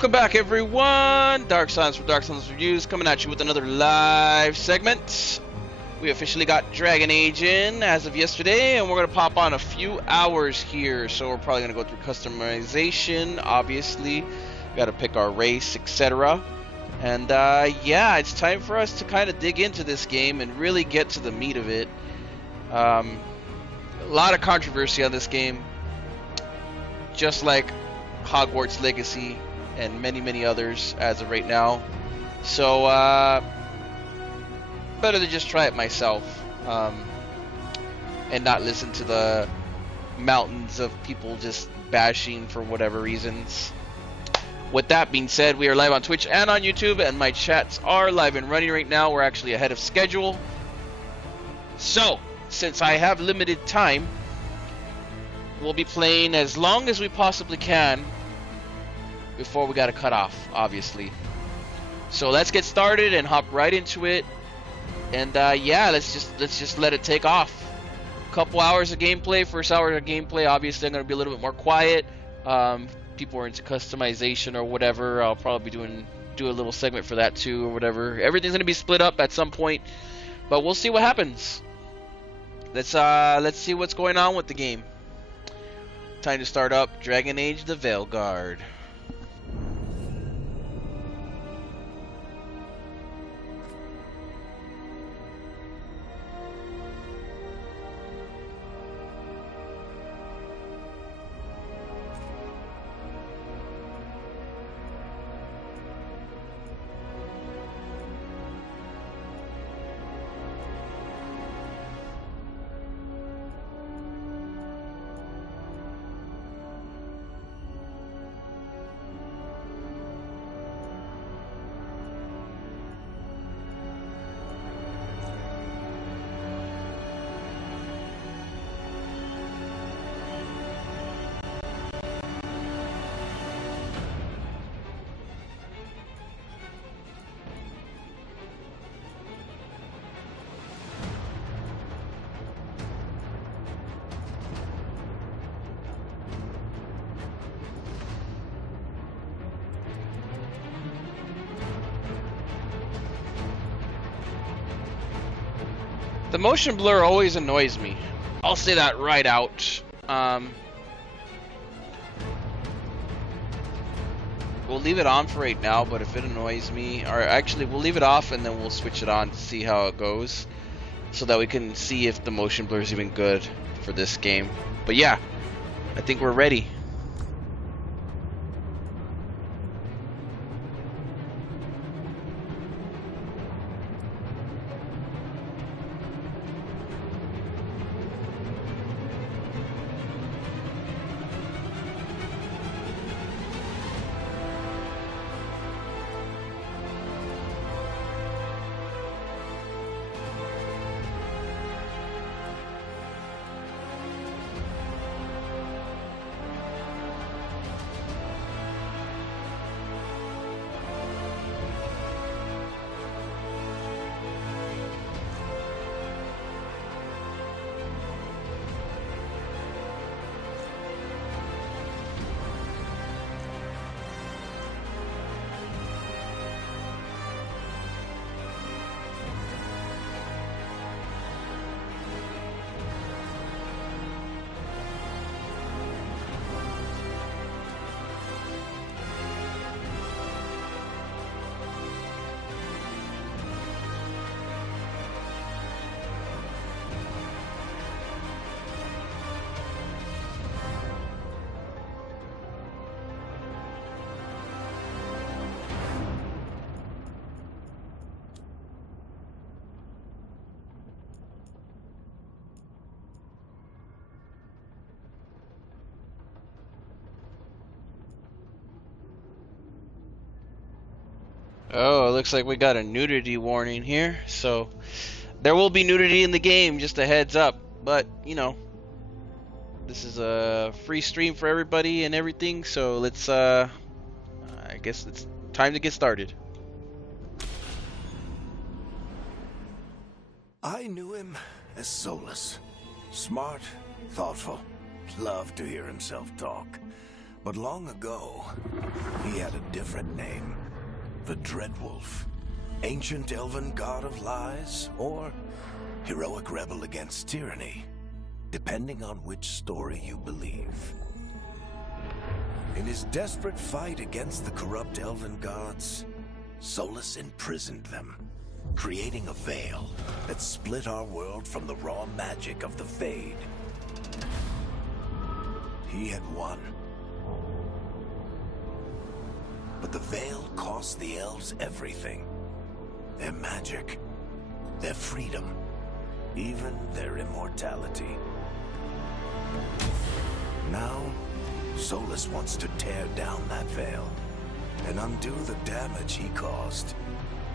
Welcome back, everyone. Dark Silence from Dark Silence Reviews coming at you with another live segment. We officially got Dragonage in as of yesterday, and we're going to pop on a few hours here. So we're probably going to go through customization, obviously. Got to pick our race, etc. And yeah, it's time for us to kind of dig into this game and really get to the meat of it. A lot of controversy on this game, just like Hogwarts Legacy and many others as of right now. So better to just try it myself and not listen to the mountains of people just bashing for whatever reasons. With that being said, we are live on Twitch and on YouTube, and my chats are live and running right now. We're actually ahead of schedule. So, since I have limited time, we'll be playing as long as we possibly can before we gotta cut off, obviously. So let's get started and hop right into it. And yeah, let's just let it take off. Couple hours of gameplay. First hour of gameplay, obviously I'm gonna be a little bit more quiet. People are into customization or whatever. I'll probably do a little segment for that too, or whatever. Everything's gonna be split up at some point, but we'll see what happens. Let's see what's going on with the game. Time to start up Dragonage the Veilguard. The motion blur always annoys me. I'll say that right out. We'll leave it on for right now, but if it annoys me, or actually we'll leave it off and then we'll switch it on to see how it goes, so that we can see if the motion blur is even good for this game. But yeah, I think we're ready. Oh, it looks like we got a nudity warning here. So, there will be nudity in the game, just a heads up. But, you know, this is a free stream for everybody and everything. So, let's, I guess it's time to get started. I knew him as soulless. Smart, thoughtful, loved to hear himself talk. But long ago, He had a different name. The Dreadwolf. Ancient elven god of lies, or heroic rebel against tyranny, depending on which story you believe. In his desperate fight against the corrupt elven gods, Solus imprisoned them, creating a veil that split our world from the raw magic of the Fade. He had won. But the veil cost the elves everything. Their magic, their freedom, even their immortality. Now, Solus wants to tear down that veil and undo the damage he caused,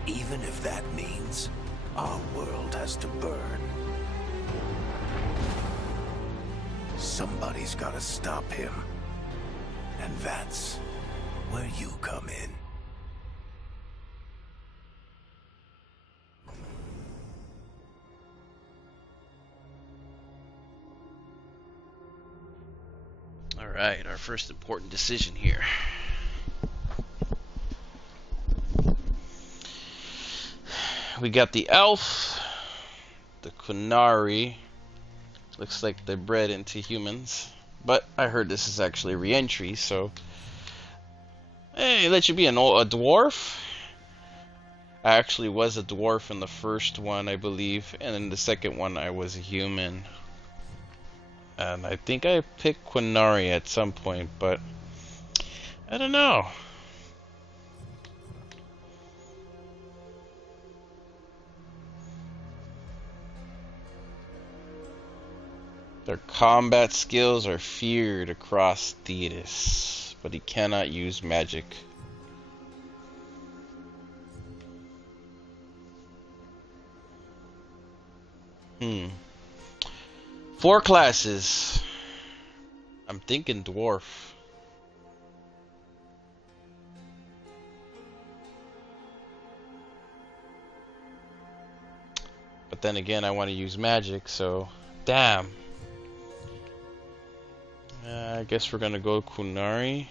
even if that means our world has to burn. Somebody's gotta stop him, and that's where you come in. Alright, our first important decision here. We got the elf, the Qunari. Looks like they're bred into humans. But I heard this is actually re-entry, so... Hey, let you be a dwarf? I actually was a dwarf in the first one, I believe. And in the second one, I was a human. And I think I picked Qunari at some point, but... I don't know. Their combat skills are feared across Thedas, but he cannot use magic. Four classes. I'm thinking dwarf. But then again, I want to use magic, so damn. I guess we're gonna go Qunari.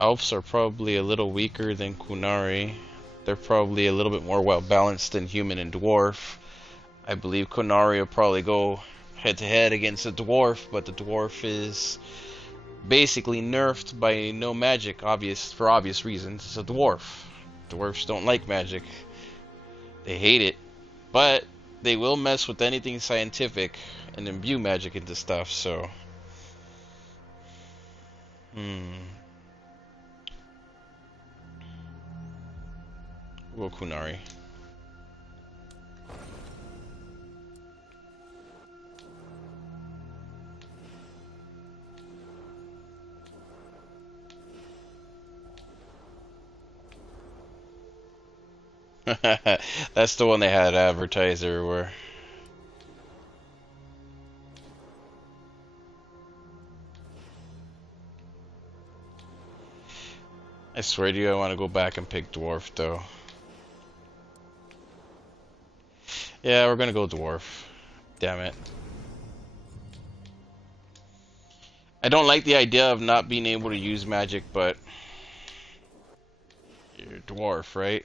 Elves are probably a little weaker than Qunari. They're probably a little bit more well balanced than human and dwarf. I believe Qunari will probably go head to head against the dwarf, but the dwarf is basically nerfed by no magic, for obvious reasons. It's a dwarf. Dwarfs don't like magic. They hate it. But they will mess with anything scientific and imbue magic into stuff, so... We'll go Qunari. That's the one they had advertised everywhere. I swear to you, I want to go back and pick dwarf though. Yeah, we're gonna go dwarf. Damn it. I don't like the idea of not being able to use magic, but you're a dwarf, right?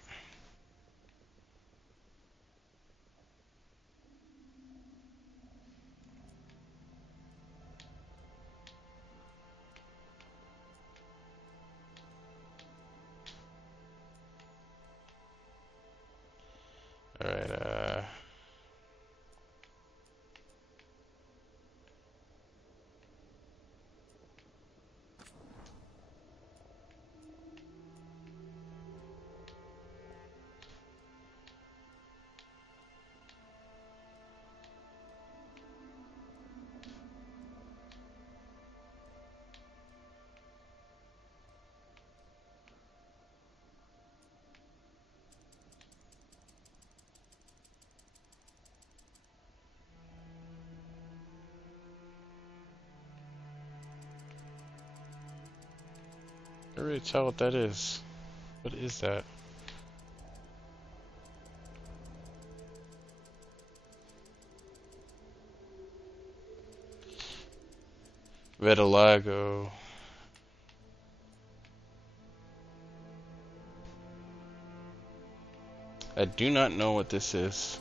Alright, I can't really tell what that is. What is that? Vitiligo. I do not know what this is.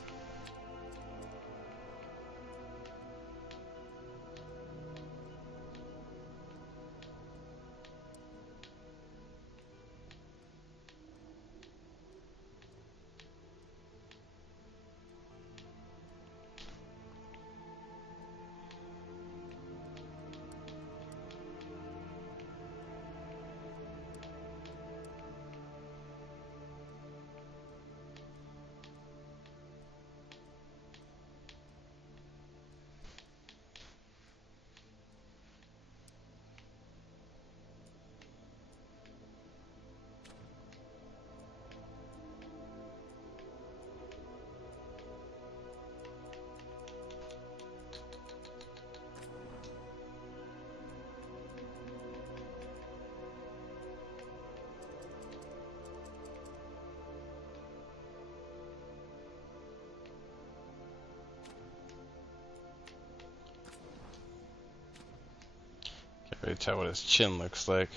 Can't really tell what his chin looks like.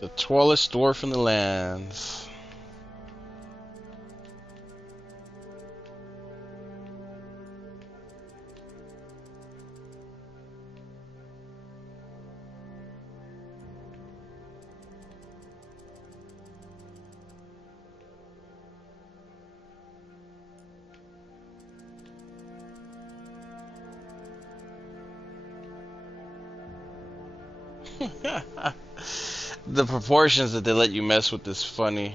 The tallest dwarf in the lands. The proportions that they let you mess with is funny.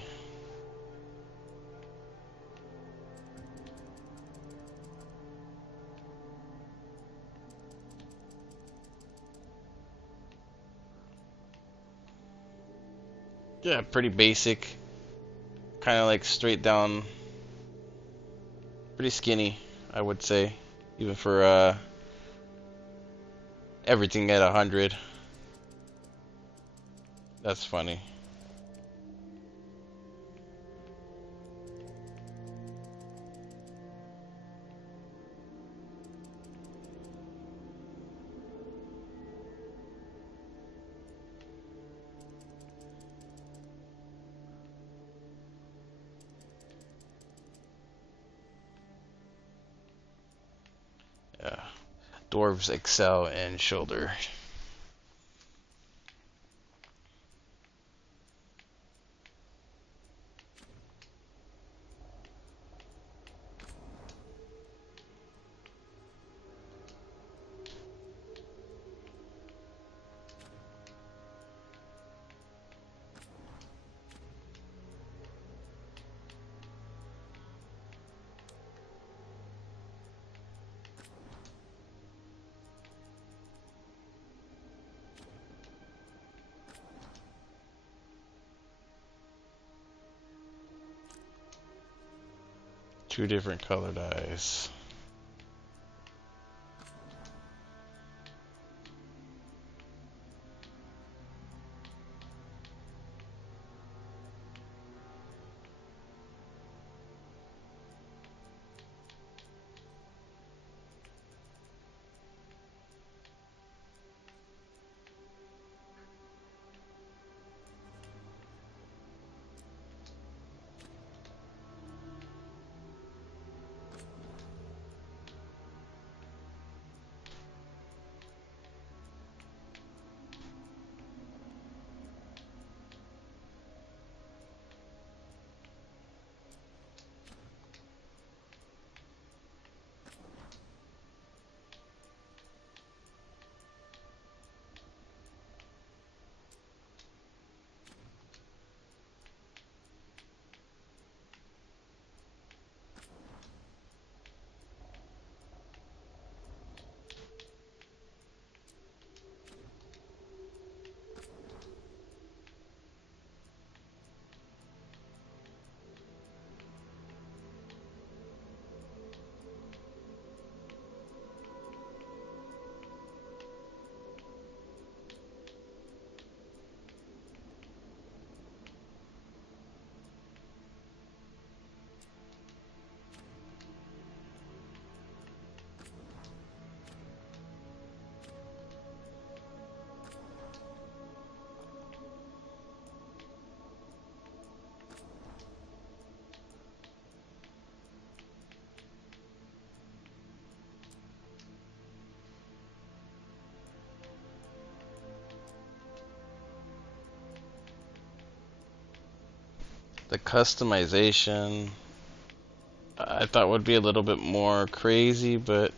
Yeah, pretty basic. Kind of like straight down. Pretty skinny, I would say. Even for everything at 100. That's funny. Yeah. Dwarves excel in shoulder. Two different colored eyes. The customization I thought would be a little bit more crazy, but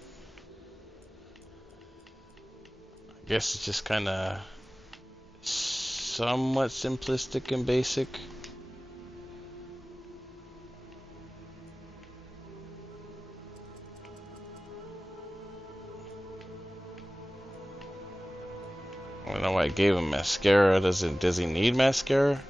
I guess it's just kind of somewhat simplistic and basic. I don't know why I gave him mascara. Does he need mascara?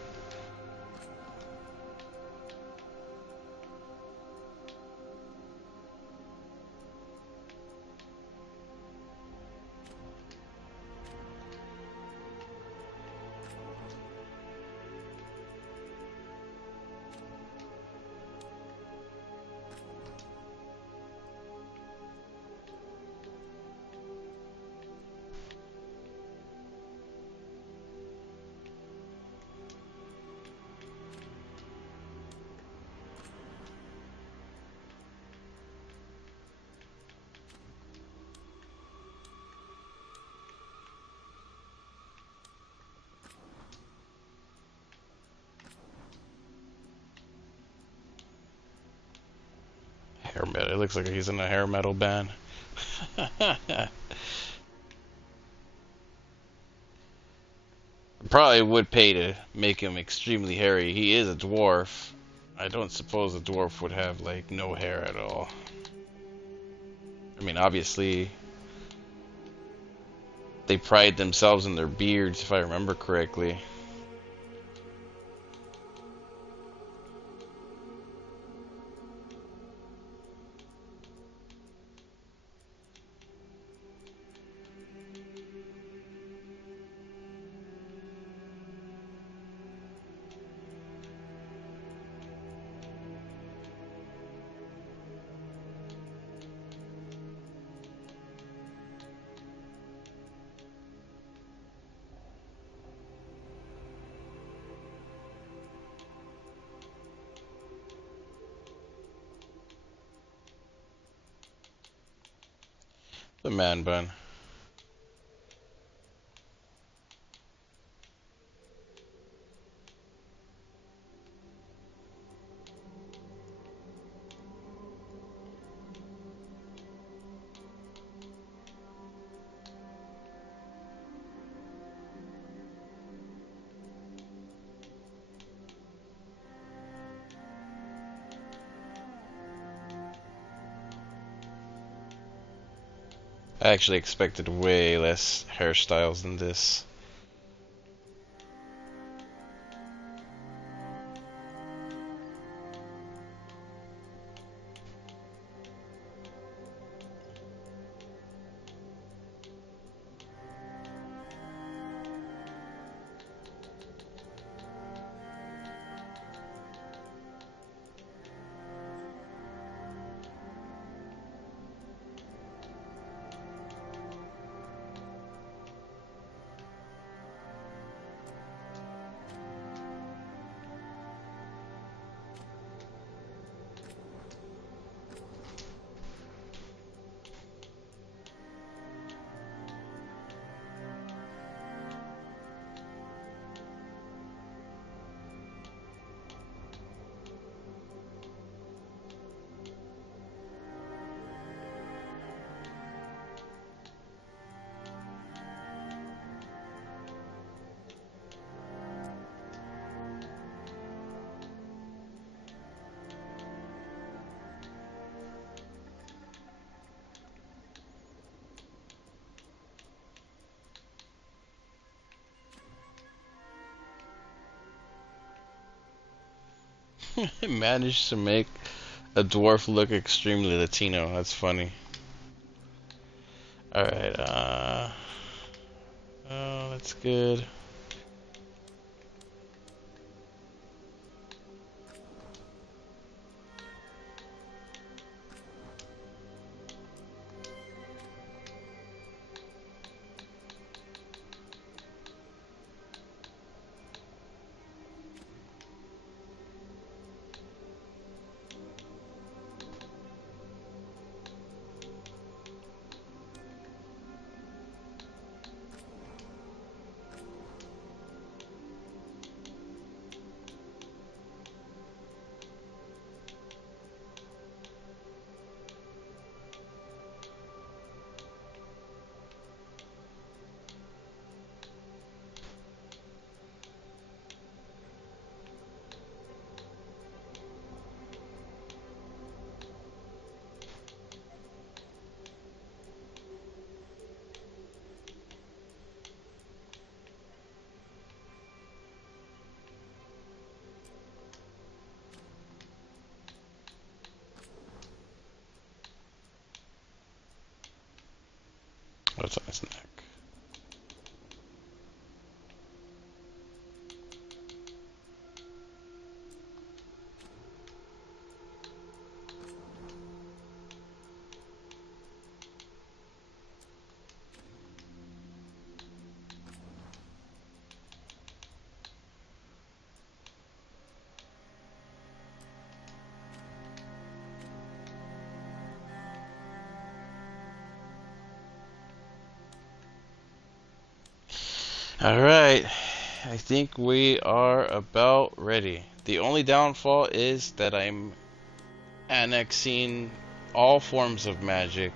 Hair metal. It looks like he's in a hair metal band. Probably would pay to make him extremely hairy. He is a dwarf. I don't suppose a dwarf would have like no hair at all. I mean, obviously they pride themselves in their beards, if I remember correctly. The man bun. I actually expected way less hairstyles than this. Managed to make a dwarf look extremely Latino. That's funny. Alright, oh, that's good. What's on his neck? Alright, I think we are about ready. The only downfall is that I'm annexing all forms of magic.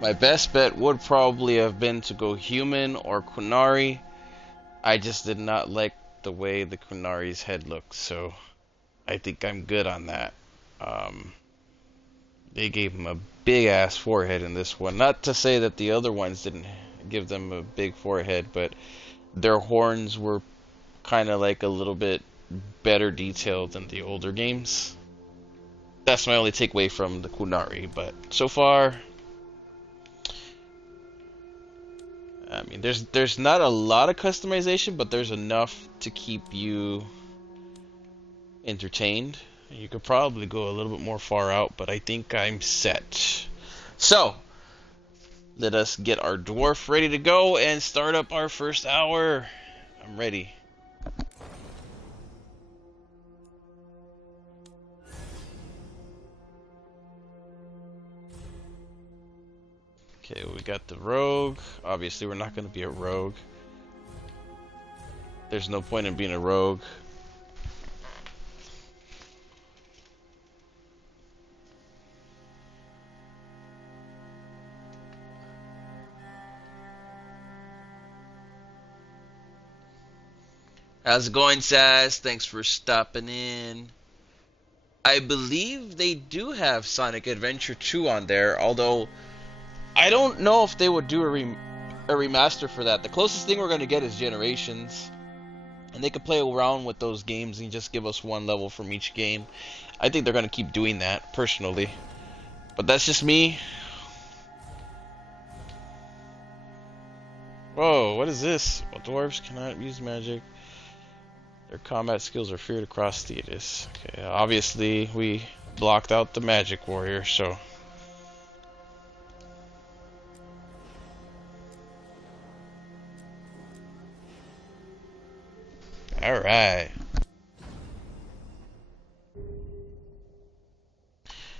My best bet would probably have been to go human or Qunari. I just did not like the way the Qunari's head looked, so I think I'm good on that. They gave him a big ass forehead in this one. Not to say that the other ones didn't give them a big forehead, but their horns were kind of like a little bit better detailed than the older games. That's my only takeaway from the Qunari, but so far, I mean, there's not a lot of customization, but there's enough to keep you entertained. You could probably go a little bit more far out, but I think I'm set. So, let us get our dwarf ready to go and start up our first hour. I'm ready. Okay, we got the rogue. Obviously, we're not going to be a rogue. There's no point in being a rogue. How's it going, Sass? Thanks for stopping in. I believe they do have Sonic Adventure 2 on there, although I don't know if they would do a remaster for that. The closest thing we're going to get is Generations, and they could play around with those games and just give us one level from each game. I think they're going to keep doing that, personally. But that's just me. Whoa, what is this? Well, dwarves cannot use magic. Their combat skills are feared across Thedas. Okay, obviously we blocked out the magic warrior, so. Alright.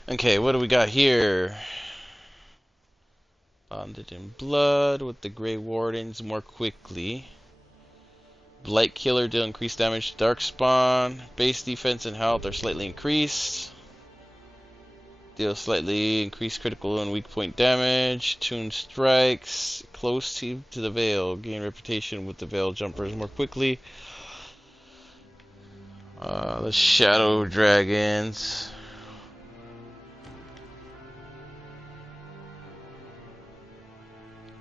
Okay, what do we got here? Bonded in blood with the Grey Wardens more quickly. Blight Killer deal increased damage to Darkspawn. Base defense and health are slightly increased. Deal slightly increased critical and weak point damage. Tune strikes. Close to the Veil. Gain reputation with the Veil jumpers more quickly. The Shadow Dragons.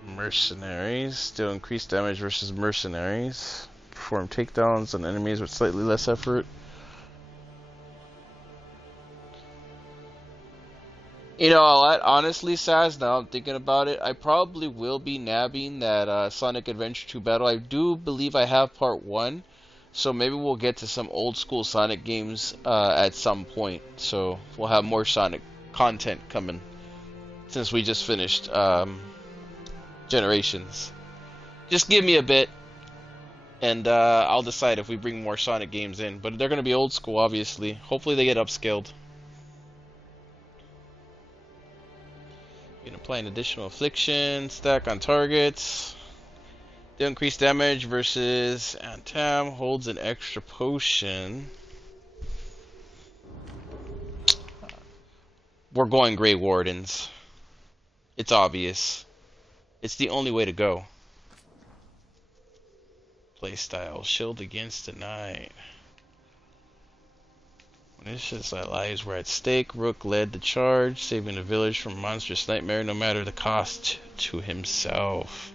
Mercenaries. Deal increased damage versus mercenaries. Perform takedowns on enemies with slightly less effort. You know, honestly, Saz, now I'm thinking about it, I probably will be nabbing that Sonic Adventure 2 battle. I do believe I have part 1, so maybe we'll get to some old school Sonic games at some point. So we'll have more Sonic content coming since we just finished Generations. Just give me a bit, and I'll decide if we bring more Sonic games in. But they're going to be old school, obviously. Hopefully they get upscaled. You can apply an additional affliction, stack on targets. They'll increase damage versus Antam holds an extra potion. We're going Grey Wardens. It's obvious. It's the only way to go. Playstyle. Shield against denied. When Ish's lives were at stake, Rook led the charge, saving the village from monstrous nightmare no matter the cost to himself.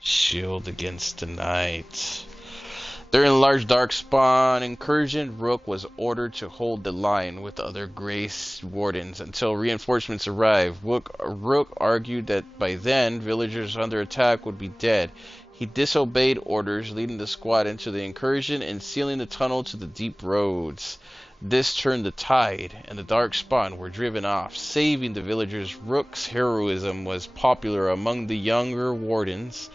Shield against the night. During the large dark spawn incursion, Rook was ordered to hold the line with the other Grace Wardens until reinforcements arrived. Rook argued that by then, villagers under attack would be dead. He disobeyed orders, leading the squad into the incursion and sealing the tunnel to the deep roads. This turned the tide, and the dark spawn were driven off, saving the villagers. Rook's heroism was popular among the younger wardens,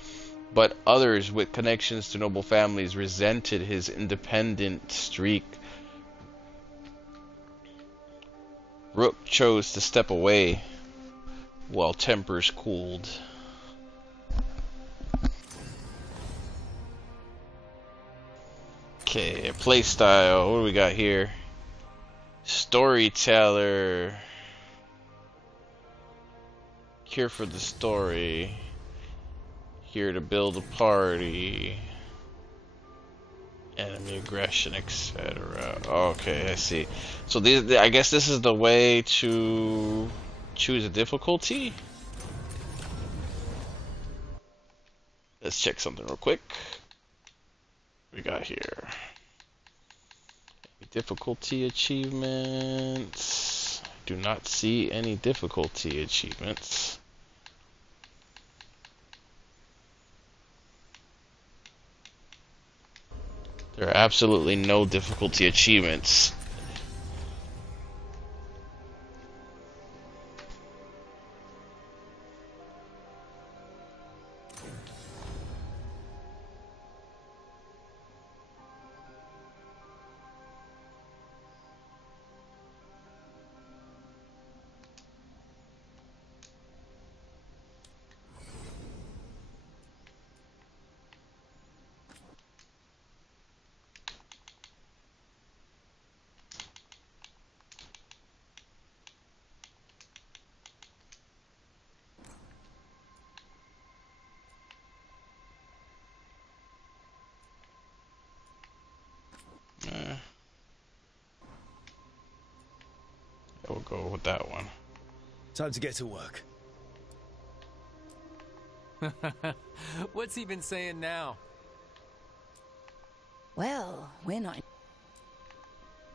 but others with connections to noble families resented his independent streak. Rook chose to step away while tempers cooled. Okay, playstyle. What do we got here? Storyteller. Here for the story. Here to build a party. Enemy aggression, etc. Okay, I see. So these, I guess this is the way to choose a difficulty. Let's check something real quick. What we got here? Difficulty achievements. I do not see any difficulty achievements. There are absolutely no difficulty achievements. We'll go with that one. Time to get to work. What's he been saying now? Well, we're not.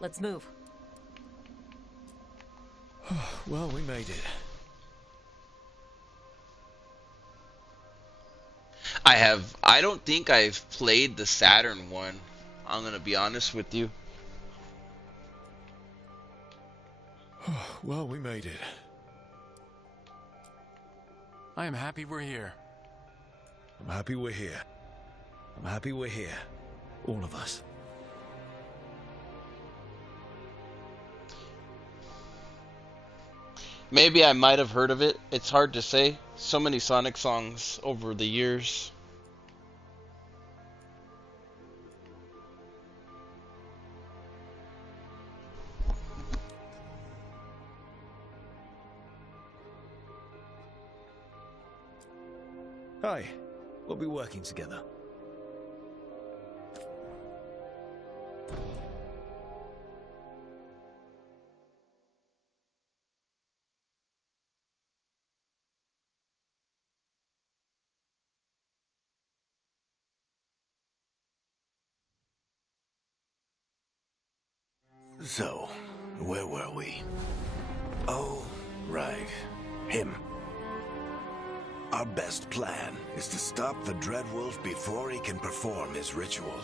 Let's move. Well, we made it. I don't think I've played the Saturn one. I'm gonna be honest with you. Well, we made it. I am happy we're here. I'm happy we're here. I'm happy we're here. All of us. Maybe I might have heard of it. It's hard to say. So many Sonic songs over the years. Hi. We'll be working together. So, where were we? Oh, right. Him. Our best plan is to stop the Dreadwolf before he can perform his ritual.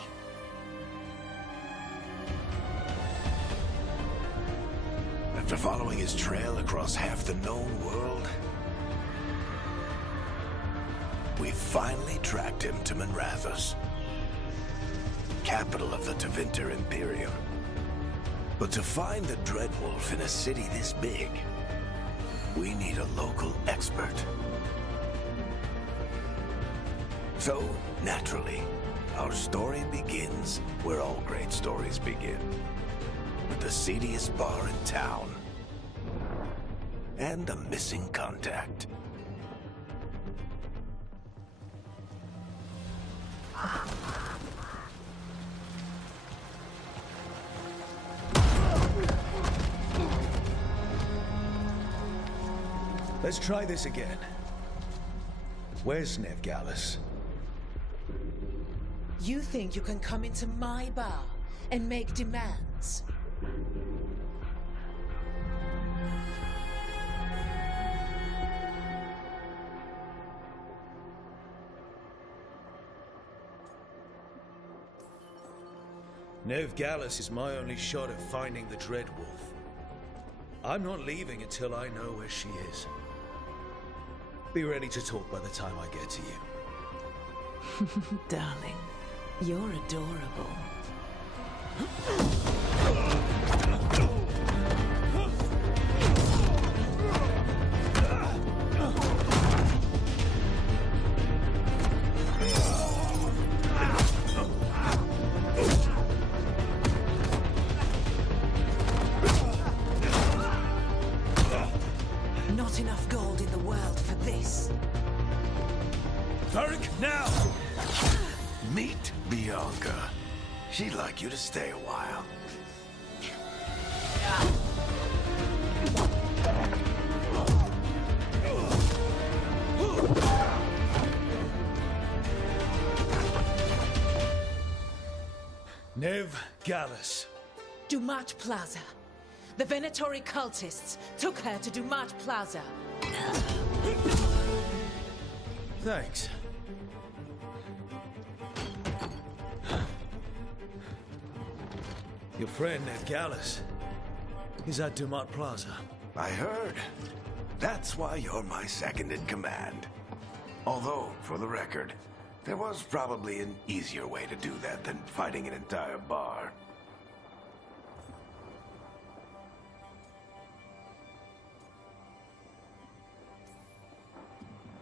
After following his trail across half the known world, we finally tracked him to Minrathous, capital of the Tevinter Imperium. But to find the Dreadwolf in a city this big, we need a local expert. So, naturally, our story begins where all great stories begin. With the seediest bar in town. And a missing contact. Let's try this again. Where's Nevgalis? You think you can come into my bar and make demands? Nev Gallus is my only shot at finding the Dreadwolf. I'm not leaving until I know where she is. Be ready to talk by the time I get to you. Darling, you're adorable. Not enough gold in the world for this. Varric, now! Meet Bianca. She'd like you to stay a while. Nev Gallus. Dumat Plaza. The Venatori cultists took her to Dumat Plaza. Thanks. Your friend, Nev Gallus, is at Dumat Plaza. I heard. That's why you're my second in command. Although, for the record, there was probably an easier way to do that than fighting an entire bar.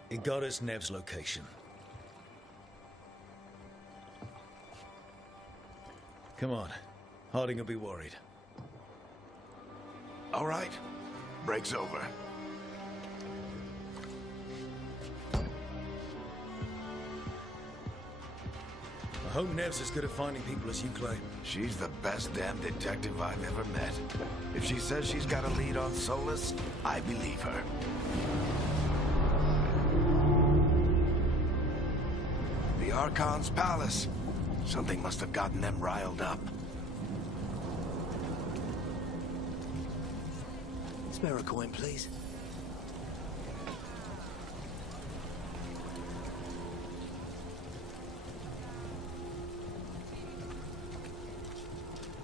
It got us Nev's location. Come on. Harding will be worried. All right. Break's over. I hope Nev's as good at finding people as you claim. She's the best damn detective I've ever met. If she says she's got a lead on Solus, I believe her. The Archon's palace. Something must have gotten them riled up. Spare a coin, please.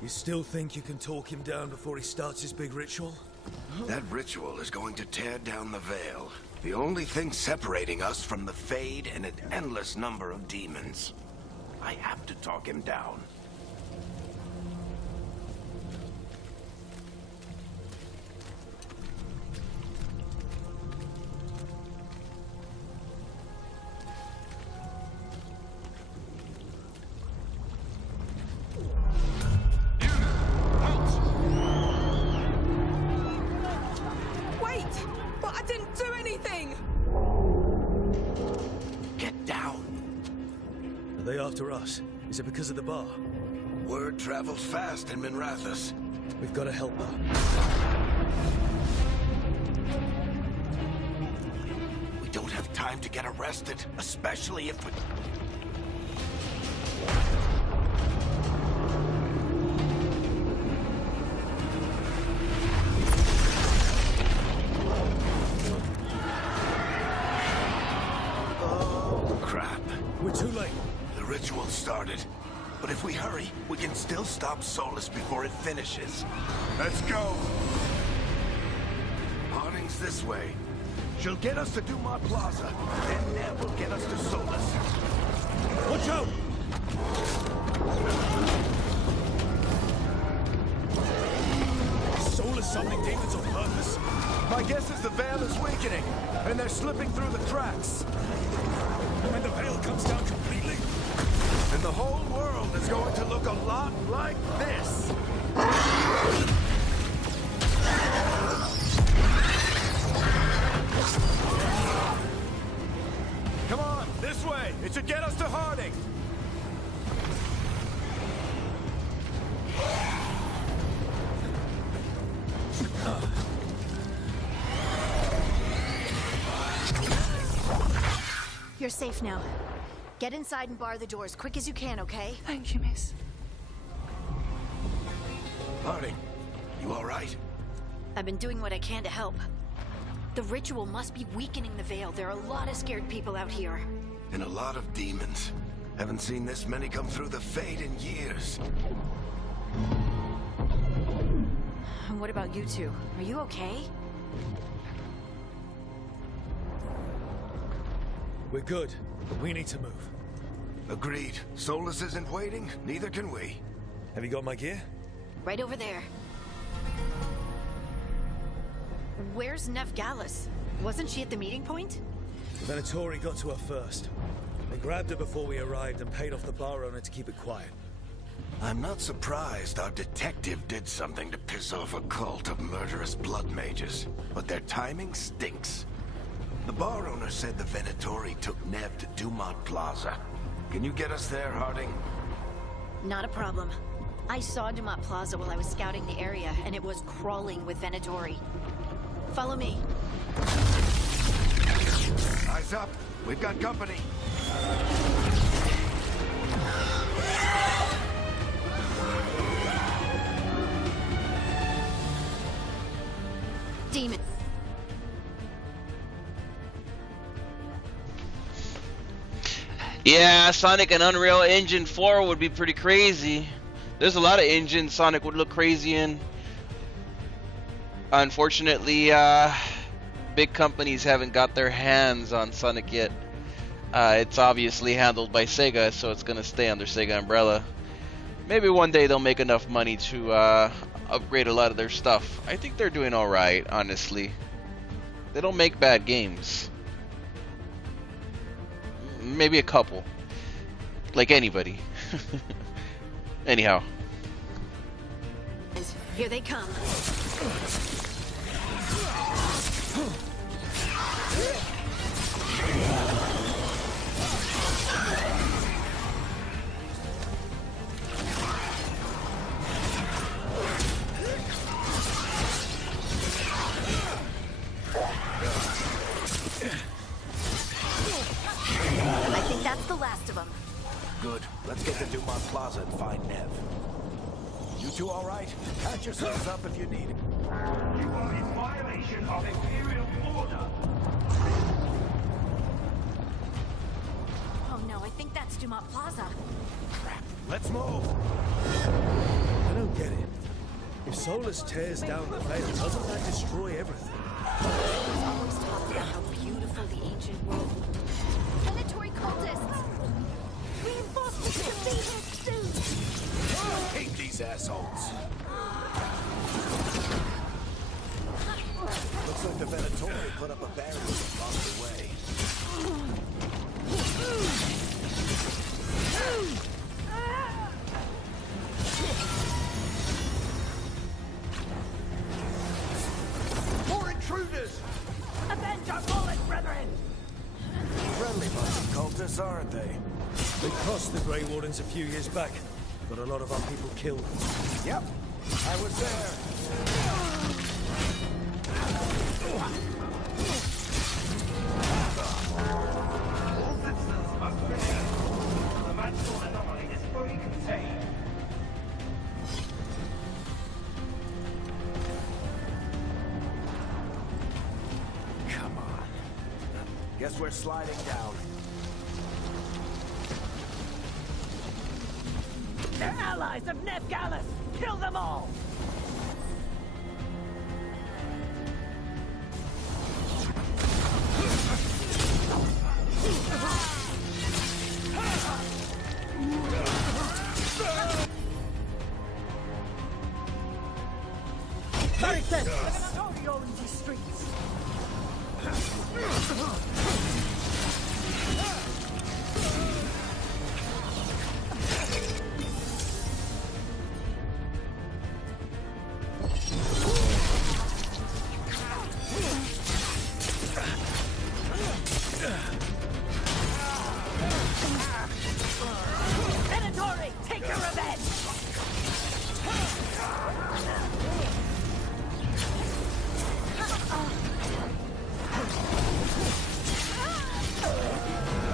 You still think you can talk him down before he starts his big ritual? That ritual is going to tear down the veil. The only thing separating us from the Fade and an endless number of demons. I have to talk him down. After us? Is it because of the bar? Word travels fast in Minrathous. We've got to help her. We don't have time to get arrested, especially if we... Oh, crap. We're too late. The ritual started, but if we hurry, we can still stop Solus before it finishes. Let's go! Harding's this way. She'll get us to Dumat Plaza, then Nev will get us to Solus. Watch out! Solus summoning demons on purpose. My guess is the veil is weakening, and they're slipping through the cracks. When the veil comes down completely, And the whole world is going to look a lot like this. Come on, this way. It should get us to Harding. You're safe now. Get inside and bar the door as quick as you can, okay? Thank you, miss. Harding, you all right? I've been doing what I can to help. The ritual must be weakening the veil. There are a lot of scared people out here. And a lot of demons. Haven't seen this many come through the Fade in years. And what about you two? Are you okay? We're good, but we need to move. Agreed. Solus isn't waiting, neither can we. Have you got my gear? Right over there. Where's Nevgalis? Wasn't she at the meeting point? The Venatori got to her first. They grabbed her before we arrived and paid off the bar owner to keep it quiet. I'm not surprised our detective did something to piss off a cult of murderous blood mages, but their timing stinks. The bar owner said the Venatori took Nev to Dumont Plaza. Can you get us there, Harding? Not a problem. I saw Dumont Plaza while I was scouting the area, and it was crawling with Venatori. Follow me. Eyes up. We've got company. Demon. Yeah, Sonic and Unreal Engine 4 would be pretty crazy. There's a lot of engines Sonic would look crazy in. Unfortunately, big companies haven't got their hands on Sonic yet. It's obviously handled by Sega, so it's gonna stay under Sega umbrella. Maybe one day they'll make enough money to upgrade a lot of their stuff. I think they're doing alright, honestly. They don't make bad games. Maybe a couple. Like anybody. Anyhow. Here they come. I think that's the last of them. Good. Let's get to Dumont Plaza and find Nev. You two all right? Patch yourselves up if you need it. You are in violation of Imperial order. Oh no, I think that's Dumont Plaza. Crap. Let's move. I don't get it. If Solus tears down the veil, doesn't that destroy everything? He's always talked about how beautiful the ancient world. Predatory cultists! Reinforcements to be here soon! Hate these assholes. Looks like the Venatori put up a barrier and lost their way. More intruders! Avenge our fallen brethren! Friendly bunch of cultists, aren't they? They crossed the Grey Wardens a few years back. Got a lot of our people killed. Yep. I was there. All citizens must remain. The magical anomaly is fully contained. Come on. Guess we're sliding down. They're allies of Nevgalis! Kill them all! Venatori owns these streets! Venatori, take your revenge!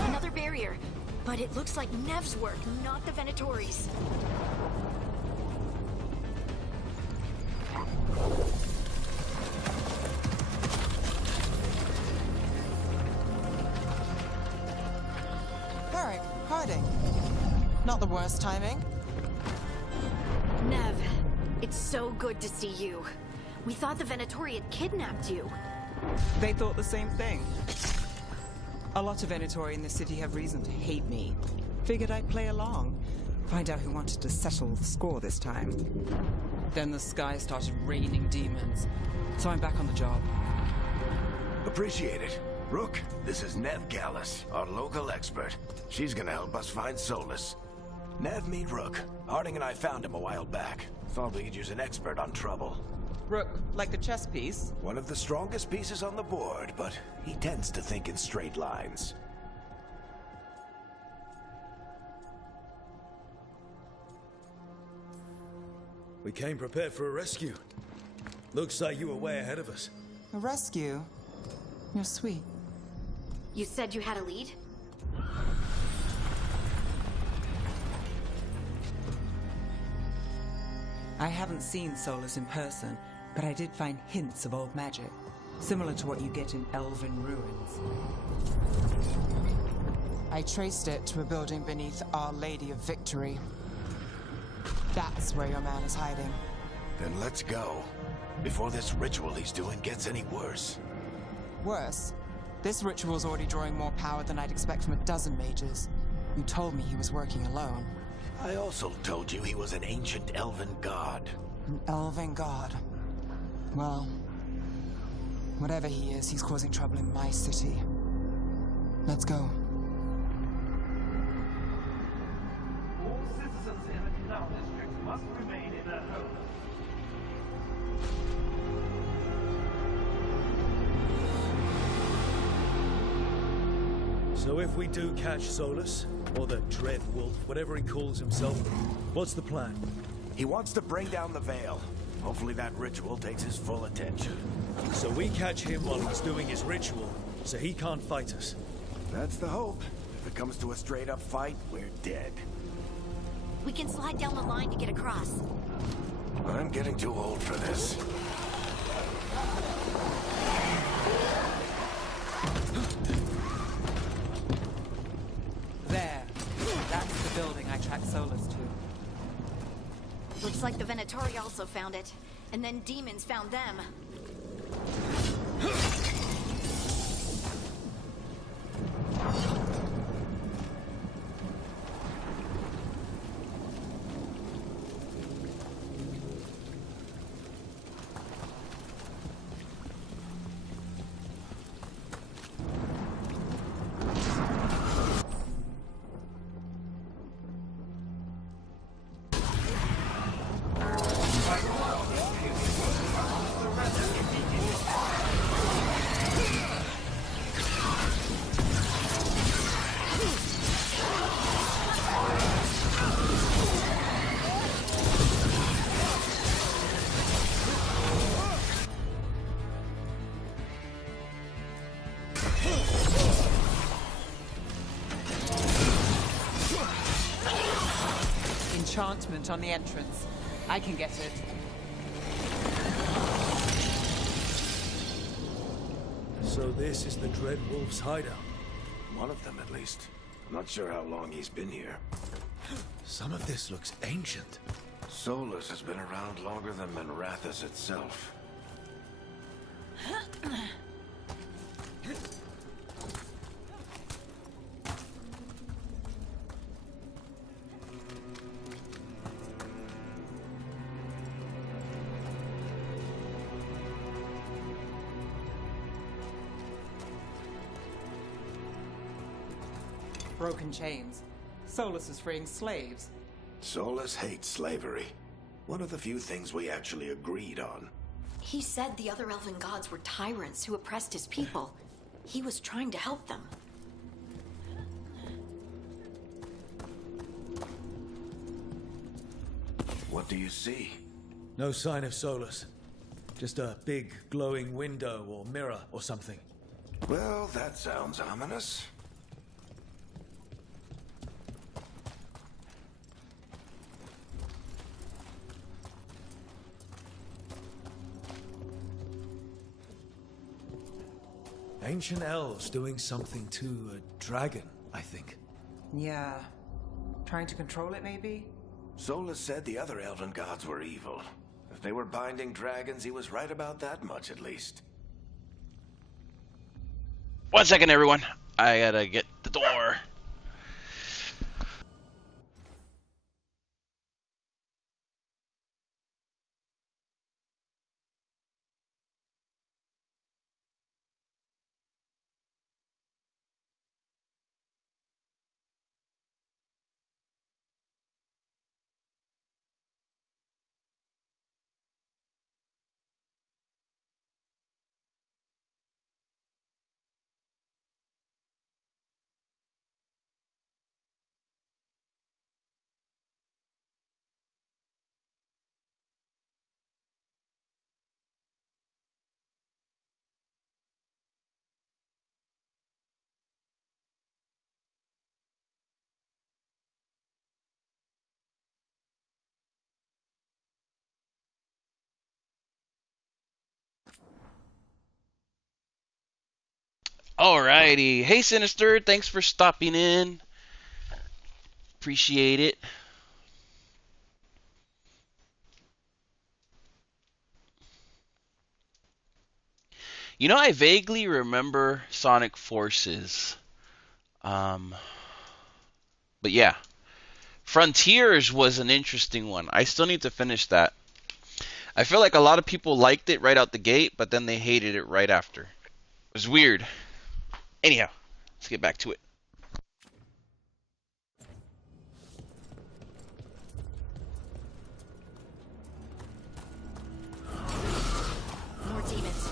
Another barrier. But it looks like Nev's work, not the Venatori's. Varric, Harding. Not the worst timing. Nev, it's so good to see you. We thought the Venatori had kidnapped you. They thought the same thing. A lot of Venatori in the city have reason to hate me. Figured I'd play along. Find out who wanted to settle the score this time. Then the sky started raining demons. So I'm back on the job. Appreciate it. Rook, this is Nev Gallus, our local expert. She's gonna help us find Solus. Nev, meet Rook. Harding and I found him a while back. Thought we could use an expert on trouble. Rook, like the chess piece? One of the strongest pieces on the board, but he tends to think in straight lines. We came prepared for a rescue. Looks like you were way ahead of us. A rescue? You're sweet. You said you had a lead? I haven't seen Solus in person, but I did find hints of old magic, similar to what you get in elven ruins. I traced it to a building beneath Our Lady of Victory. That's where your man is hiding. Then let's go. Before this ritual he's doing gets any worse. Worse, this ritual's already drawing more power than I'd expect from a dozen mages. You told me he was working alone. I also told you he was an ancient elven god. An elven god. Well, whatever he is, he's causing trouble in my city. Let's go. All citizens in the canal district must remain in their homes. So if we do catch Solus, or the Dread Wolf, whatever he calls himself, what's the plan? He wants to bring down the veil. Hopefully that ritual takes his full attention. So we catch him while he's doing his ritual, so he can't fight us. That's the hope. If it comes to a straight-up fight, we're dead. We can slide down the line to get across. I'm getting too old for this. There. That's the building I tracked Solus to. Looks like the Venatori also found it. And then demons found them. Enchantment on the entrance. I can get it. So this is the Dread Wolf's hideout. One of them, at least. I'm not sure how long he's been here. Some of this looks ancient. Solus has been around longer than Minrathous itself. Broken chains. Solus is freeing slaves. Solus hates slavery. One of the few things we actually agreed on. He said the other elven gods were tyrants who oppressed his people. He was trying to help them. What do you see? No sign of Solus. Just a big glowing window or mirror or something. Well, that sounds ominous. Ancient elves doing something to a dragon, I think. Yeah. Trying to control it, maybe? Solus said the other elven gods were evil. If they were binding dragons, he was right about that much, at least. 1 second, everyone. I gotta get the door. Alrighty. Hey, Sinister. Thanks for stopping in. Appreciate it. You know, I vaguely remember Sonic Forces. But yeah. Frontiers was an interesting one. I still need to finish that. I feel like a lot of people liked it right out the gate, but then they hated it right after. It was weird. Anyhow, let's get back to it. More demons.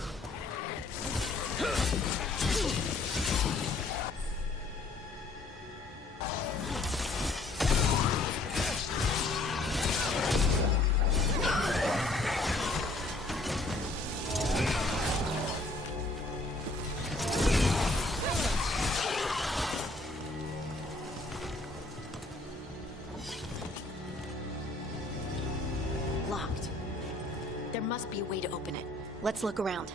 Locked. There must be a way to open it. Let's look around.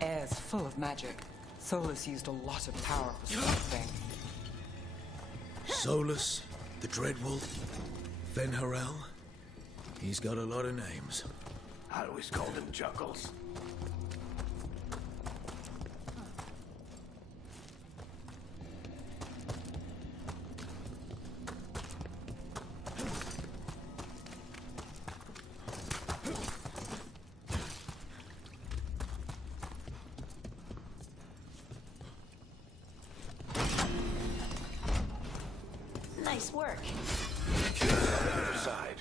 Air's full of magic. Solus used a lot of power for something. Solus, the Dreadwolf, Venharel. He's got a lot of names. I always called him Juggles. Nice work. Other side.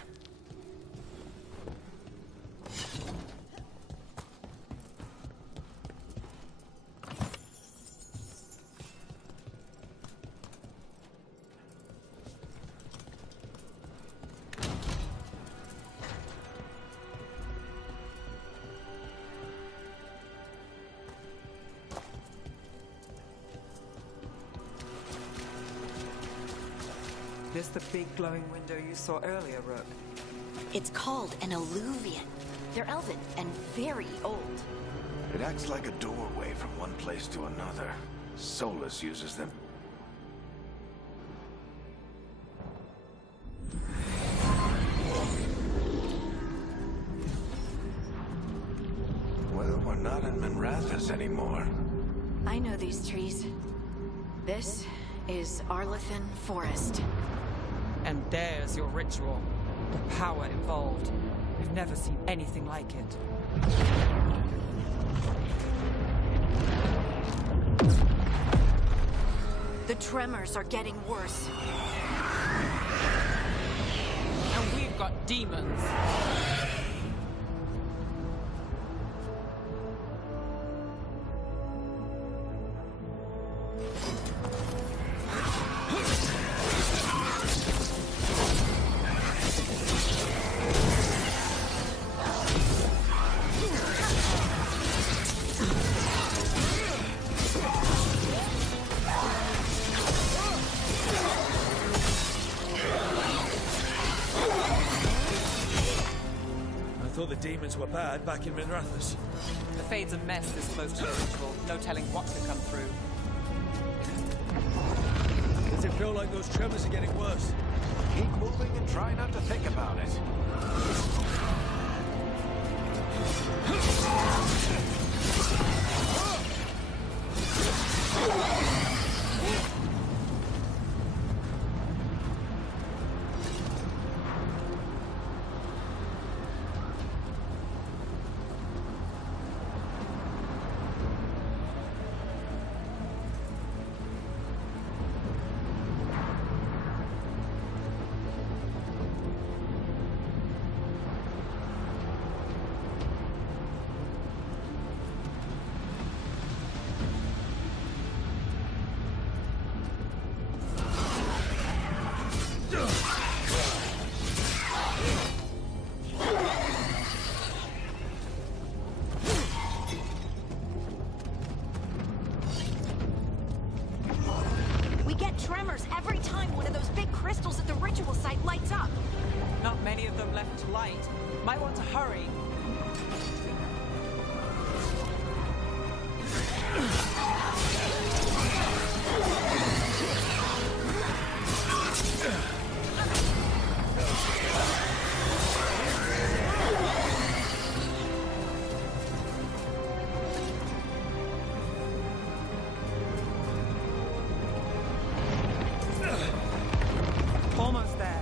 This the big glowing window you saw earlier, Rook? It's called an alluvian. They're elven and very old. It acts like a doorway from one place to another. Solus uses them. Well, we're not in Minrathous anymore. I know these trees. This is Arlathan Forest. And there's your ritual. The power involved. We've never seen anything like it. The tremors are getting worse. And we've got demons. thought the demons were bad back in Minrathous. The Fade's a mess this close to the ritual. No telling what could come through. Does it feel like those tremors are getting worse? Keep moving and try not to think about it. Tremors every time one of those big crystals at the ritual site lights up. Not many of them left to light. Might want to hurry. Almost there.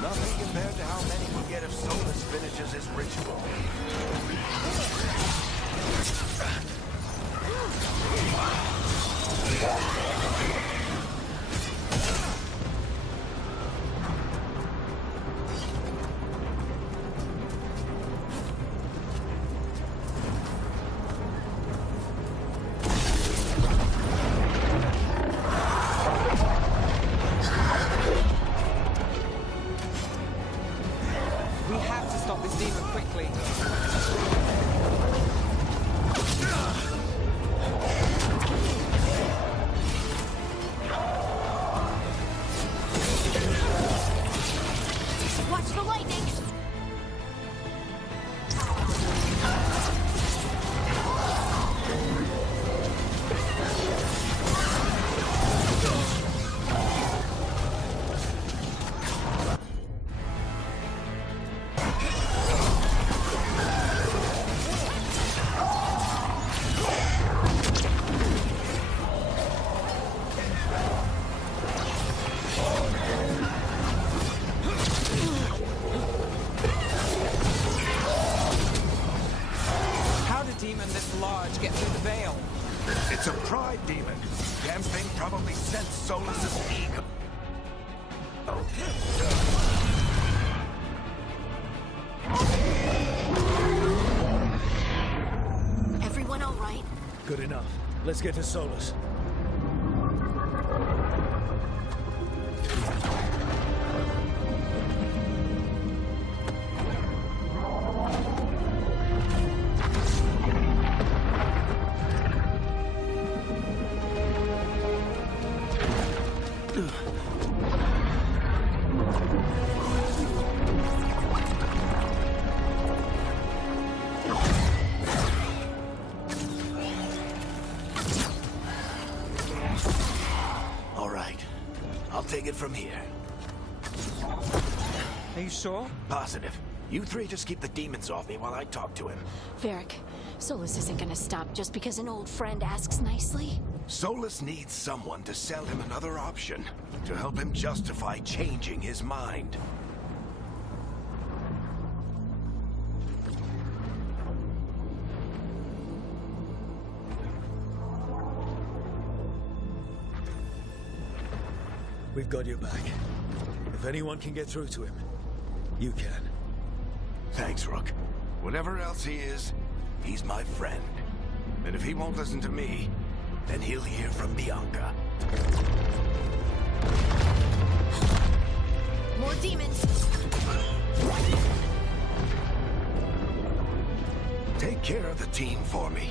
Nothing compared to how many we'll get if Solus finishes his ritual. Get through the veil. It's a pride demon. Damn thing probably sensed Solus's ego. Everyone all right? Good enough. Let's get to Solus. Take it from here. Are you sure? Positive. You three just keep the demons off me while I talk to him. Varric, Solus isn't gonna stop just because an old friend asks nicely. Solus needs someone to sell him another option, to help him justify changing his mind. We've got your back. If anyone can get through to him, you can. Thanks, Rook. Whatever else he is, he's my friend. And if he won't listen to me, then he'll hear from Bianca. More demons! Take care of the team for me.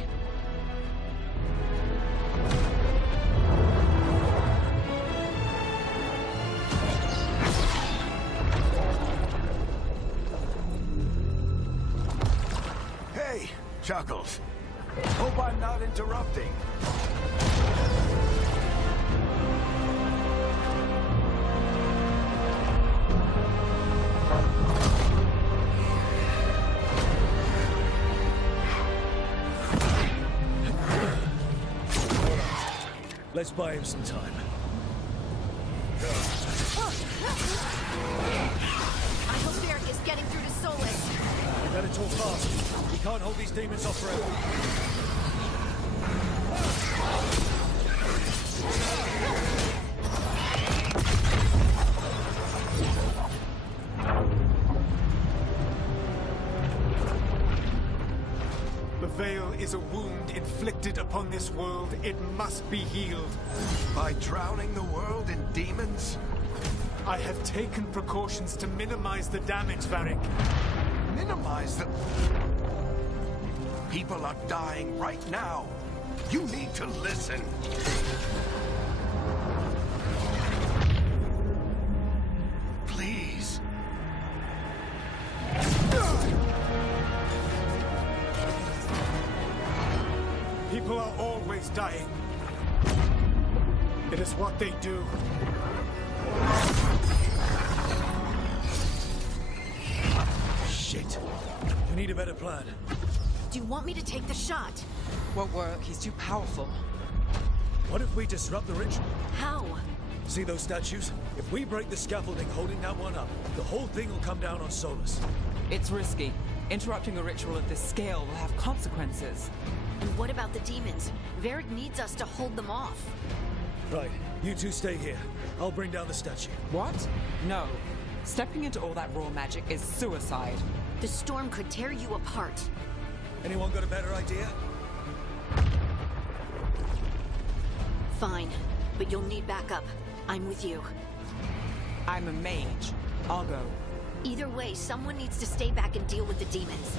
Hey, Chuckles. Hope I'm not interrupting. Let's buy him some time. I hope Varric is getting through to Solus. We better talk fast. We can't hold these demons off forever. The Veil is a wound inflicted upon this world. It must be healed. By drowning the world in demons? I have taken precautions to minimize the damage, Varric. Minimize the... People are dying right now. You need to listen. Please. People are always dying. It is what they do. Shit. We need a better plan. Do you want me to take the shot? Won't work. He's too powerful. What if we disrupt the ritual? How? See those statues? If we break the scaffolding holding that one up, the whole thing will come down on Solus. It's risky. Interrupting a ritual of this scale will have consequences. And what about the demons? Varric needs us to hold them off. Right, you two stay here. I'll bring down the statue. What? No. Stepping into all that raw magic is suicide. The storm could tear you apart. Anyone got a better idea? Fine, but you'll need backup. I'm with you. I'm a mage. I'll go. Either way, someone needs to stay back and deal with the demons.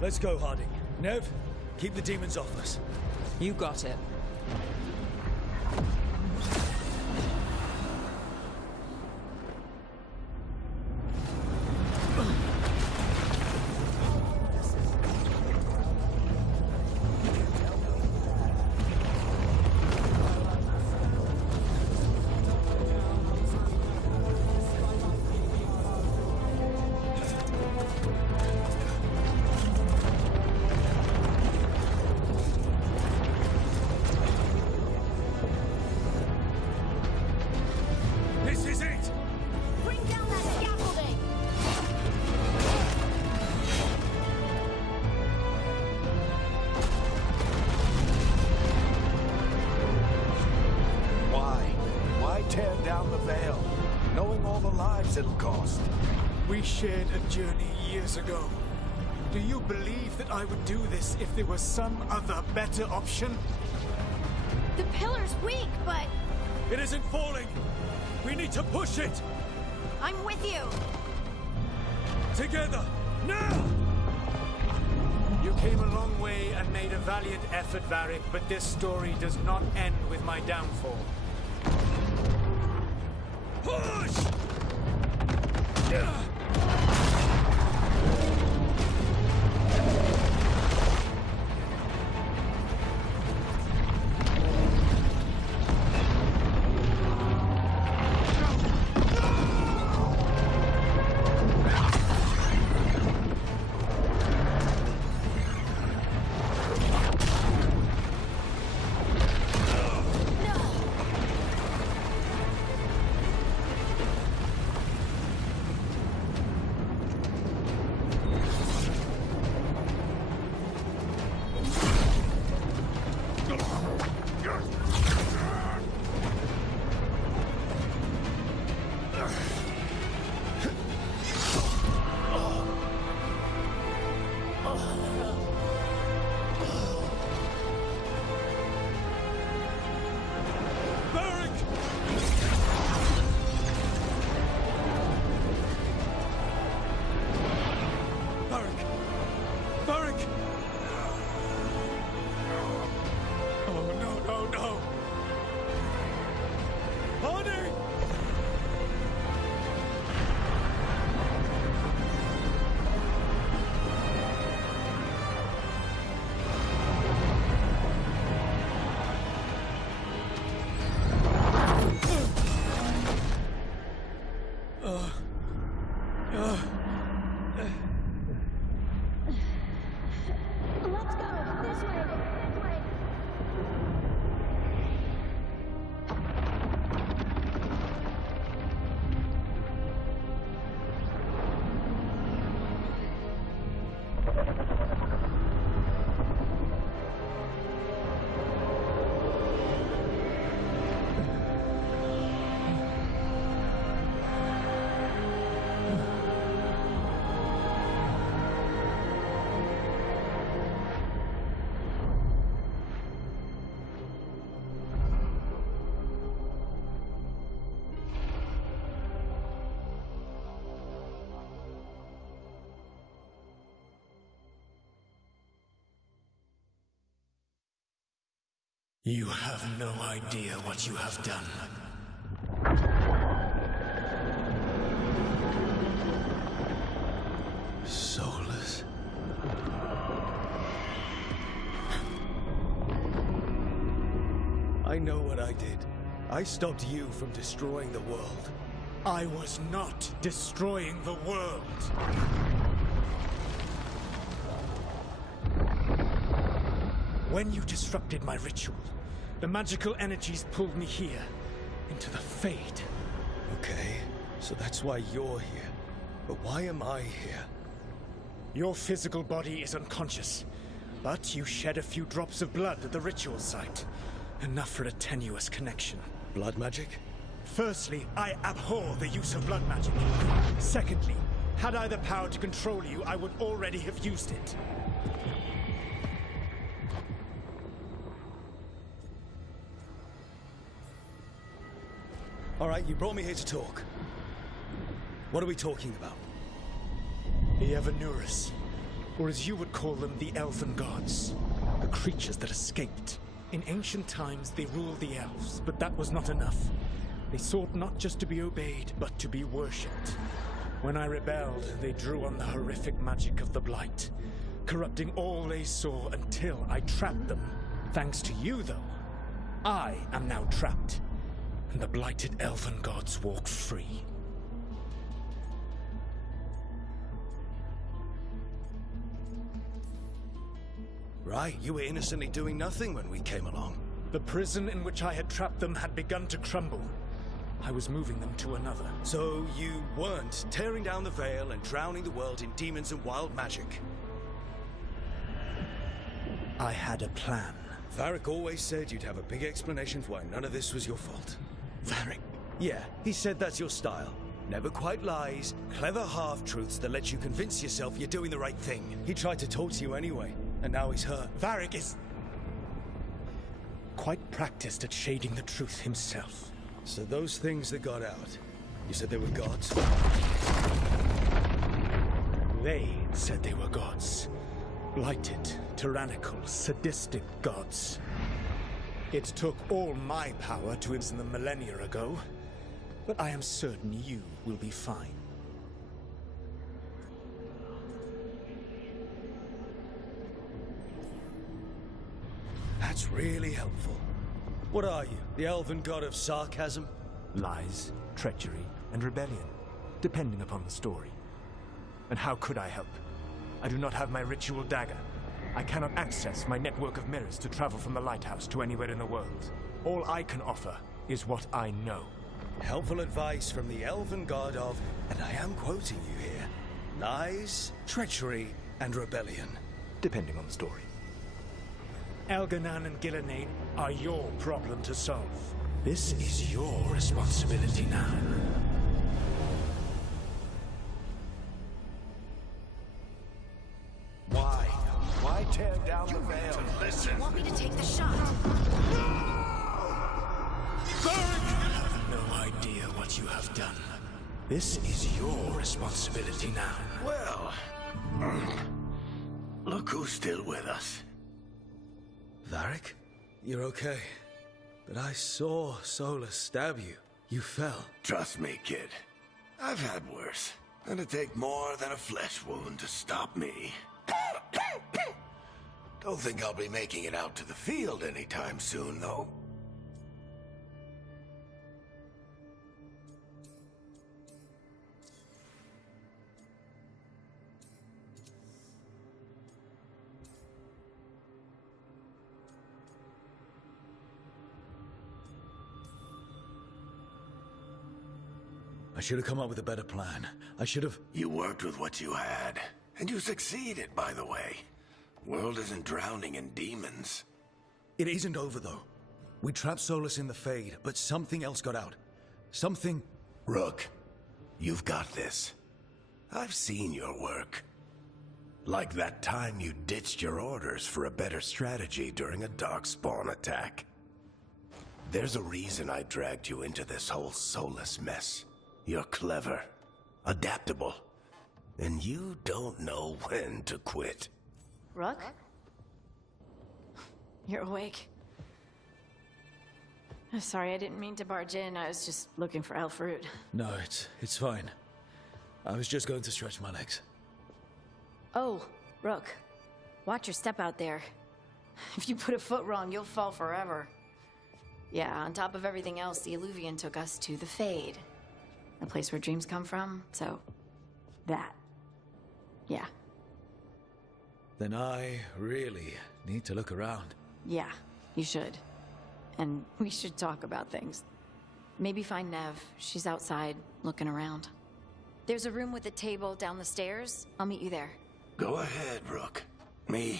Let's go, Harding. Nev, keep the demons off us. You got it. It'll cost. We shared a journey years ago. Do you believe that I would do this if there was some other better option? The pillar's weak, but... It isn't falling! We need to push it! I'm with you! Together! Now! You came a long way and made a valiant effort, Varric, but this story does not end with my downfall. Push! Oh, no, no, no! Honey! Let's go! This way! That way! You have no idea what you have done. Soulless. I know what I did. I stopped you from destroying the world. I was not destroying the world. When you disrupted my ritual, the magical energies pulled me here, into the Fade. Okay, so that's why you're here. But why am I here? Your physical body is unconscious, but you shed a few drops of blood at the ritual site. Enough for a tenuous connection. Blood magic? Firstly, I abhor the use of blood magic. Secondly, had I the power to control you, I would already have used it. All right, you brought me here to talk. What are we talking about? The Evanurus, or as you would call them, the Elven Gods. The creatures that escaped. In ancient times, they ruled the elves, but that was not enough. They sought not just to be obeyed, but to be worshipped. When I rebelled, they drew on the horrific magic of the Blight, corrupting all they saw until I trapped them. Thanks to you, though, I am now trapped, and the blighted Elven Gods walk free. Right, you were innocently doing nothing when we came along. The prison in which I had trapped them had begun to crumble. I was moving them to another. So you weren't tearing down the veil and drowning the world in demons and wild magic? I had a plan. Varric always said you'd have a big explanation for why none of this was your fault. Varric? Yeah, he said that's your style. Never quite lies, clever half-truths that let you convince yourself you're doing the right thing. He tried to talk to you anyway, and now he's hurt. Varric is quite practiced at shading the truth himself. So those things that got out, you said they were gods? They said they were gods. Blighted, tyrannical, sadistic gods. It took all my power to imprison them millennia ago, but I am certain you will be fine. That's really helpful. What are you, the elven god of sarcasm? Lies, treachery, and rebellion, depending upon the story. And how could I help? I do not have my ritual dagger. I cannot access my network of mirrors to travel from the lighthouse to anywhere in the world. All I can offer is what I know. Helpful advice from the elven god of, and I am quoting you here, lies, treachery, and rebellion. Depending on the story. Elganan and Gillenane are your problem to solve. This is your responsibility now. Why? Why tear down the veil? Listen. Want me to take the shot? You have no idea what you have done. This is your responsibility now. Well, look who's still with us. Varric? You're okay. But I saw Solus stab you. You fell. Trust me, kid. I've had worse. It'll take more than a flesh wound to stop me. Don't think I'll be making it out to the field anytime soon, though. I should have come up with a better plan. I should have... You worked with what you had. And you succeeded, by the way. World isn't drowning in demons. It isn't over, though. We trapped Solus in the Fade, but something else got out. Something... Rook, you've got this. I've seen your work. Like that time you ditched your orders for a better strategy during a darkspawn attack. There's a reason I dragged you into this whole Solus mess. You're clever, adaptable, and you don't know when to quit. Rook? You're awake. I'm sorry, I didn't mean to barge in. I was just looking for Elfroot. No, it's fine. I was just going to stretch my legs. Oh, Rook. Watch your step out there. If you put a foot wrong, you'll fall forever. Yeah, on top of everything else, the Illuvian took us to the Fade. The place where dreams come from, so... that. Yeah. Then I really need to look around. Yeah, you should. And we should talk about things. Maybe find Nev. She's outside, looking around. There's a room with a table down the stairs. I'll meet you there. Go ahead, Rook. I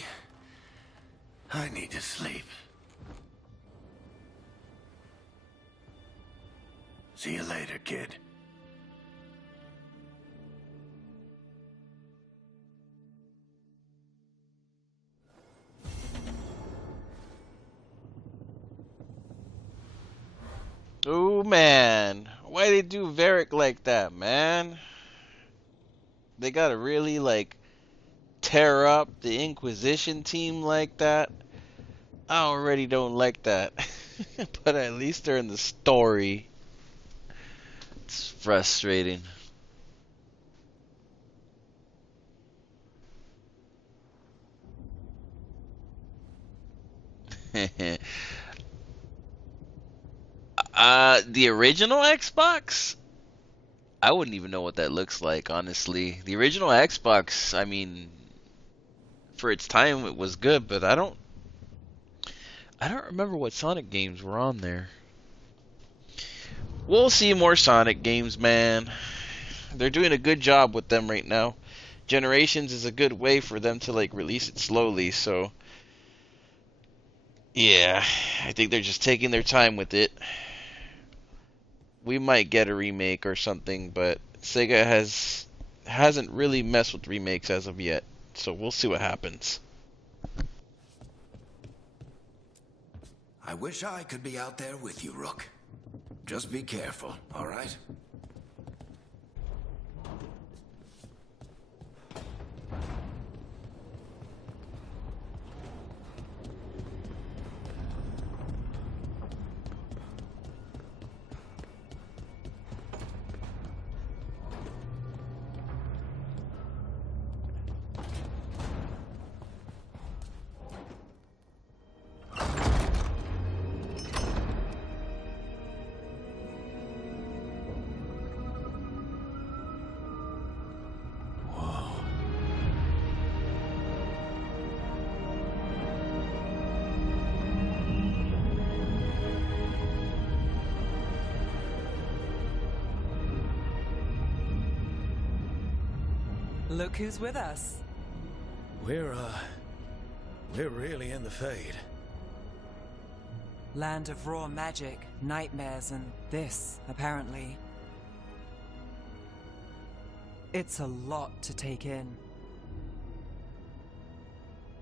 need to sleep. See you later, kid. Oh man, why they do Varric like that, man? They gotta really like tear up the Inquisition team like that. I already don't like that. But at least they're in the story. It's frustrating. The original Xbox? I wouldn't even know what that looks like, honestly. The original Xbox, I mean, for its time it was good, but I don't remember what Sonic games were on there. We'll see more Sonic games, man. They're doing a good job with them right now. Generations is a good way for them to like release it slowly, so yeah, I think they're just taking their time with it. We might get a remake or something, but Sega hasn't really messed with remakes as of yet, so we'll see what happens. I wish I could be out there with you, Rook. Just be careful, all right? Look who's with us. We're really in the Fade. Land of raw magic, nightmares, and this, apparently. It's a lot to take in.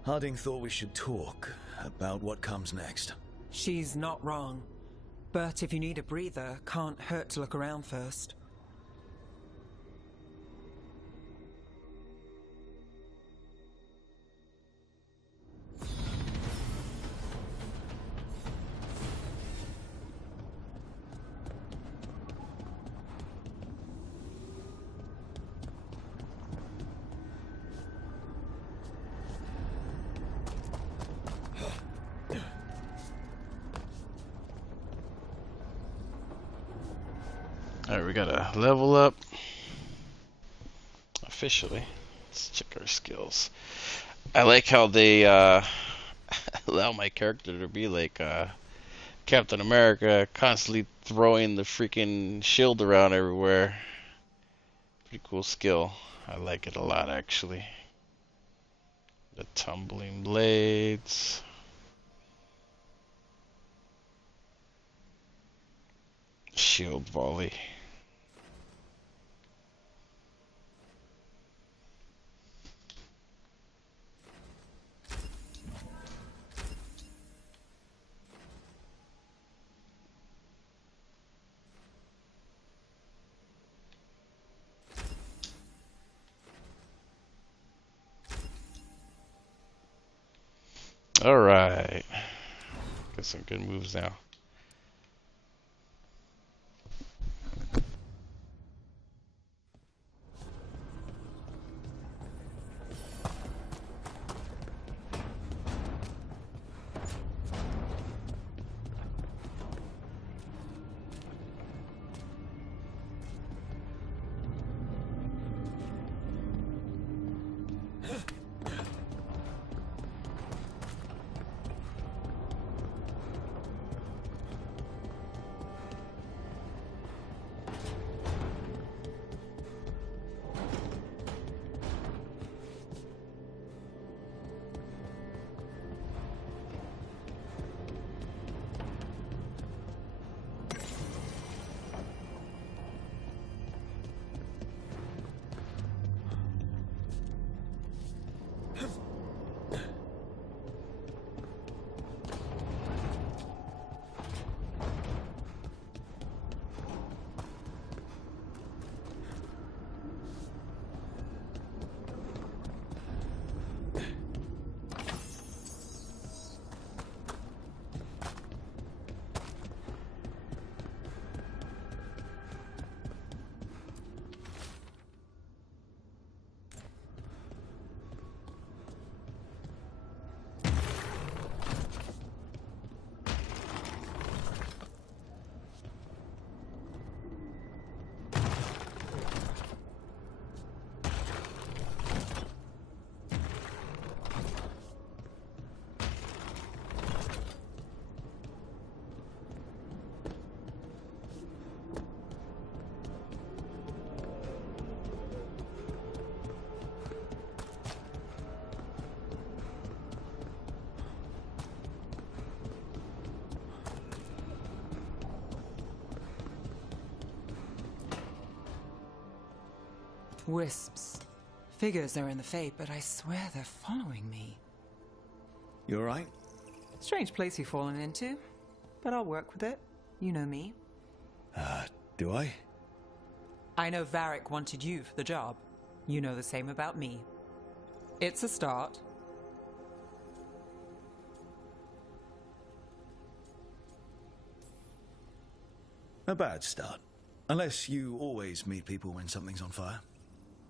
Harding thought we should talk about what comes next. She's not wrong. But if you need a breather, can't hurt to look around first. Alright, we gotta level up. Officially. Let's check our skills. I like how they allow my character to be like Captain America, constantly throwing the freaking shield around everywhere. Pretty cool skill. I like it a lot, actually. The tumbling blades. Shield volley. Alright. Got some good moves now. Wisps. Figures are in the Fate, but I swear they're following me. You alright? Strange place you've fallen into, but I'll work with it. You know me. Do I? I know Varric wanted you for the job. You know the same about me. It's a start. A bad start. Unless you always meet people when something's on fire.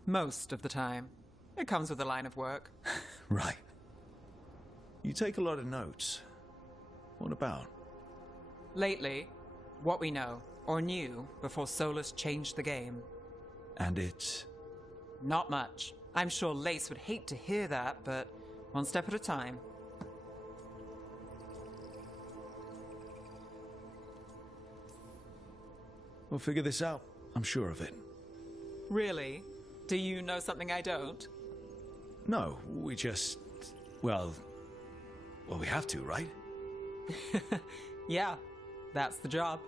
Most of the time. It comes with the line of work. Right. You take a lot of notes. What about? Lately, what we know, or knew, before Solus changed the game. And it's? Not much. I'm sure Lace would hate to hear that, but one step at a time. We'll figure this out. I'm sure of it. Really? Do you know something I don't? No, we just... Well, we have to, right? Yeah, that's the job.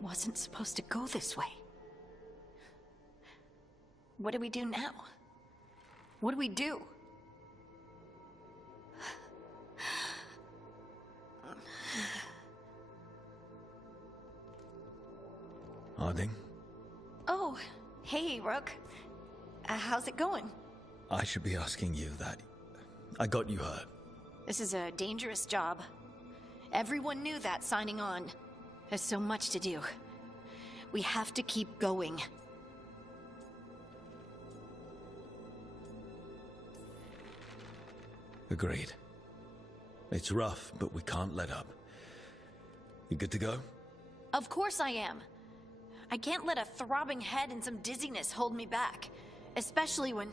wasn't supposed to go this way. What do we do now? What do we do? Harding? Oh, hey, Rook. How's it going? I should be asking you that. I got you hurt. This is a dangerous job. Everyone knew that signing on. There's so much to do. We have to keep going. Agreed. It's rough, but we can't let up. You good to go? Of course I am. I can't let a throbbing head and some dizziness hold me back. Especially when...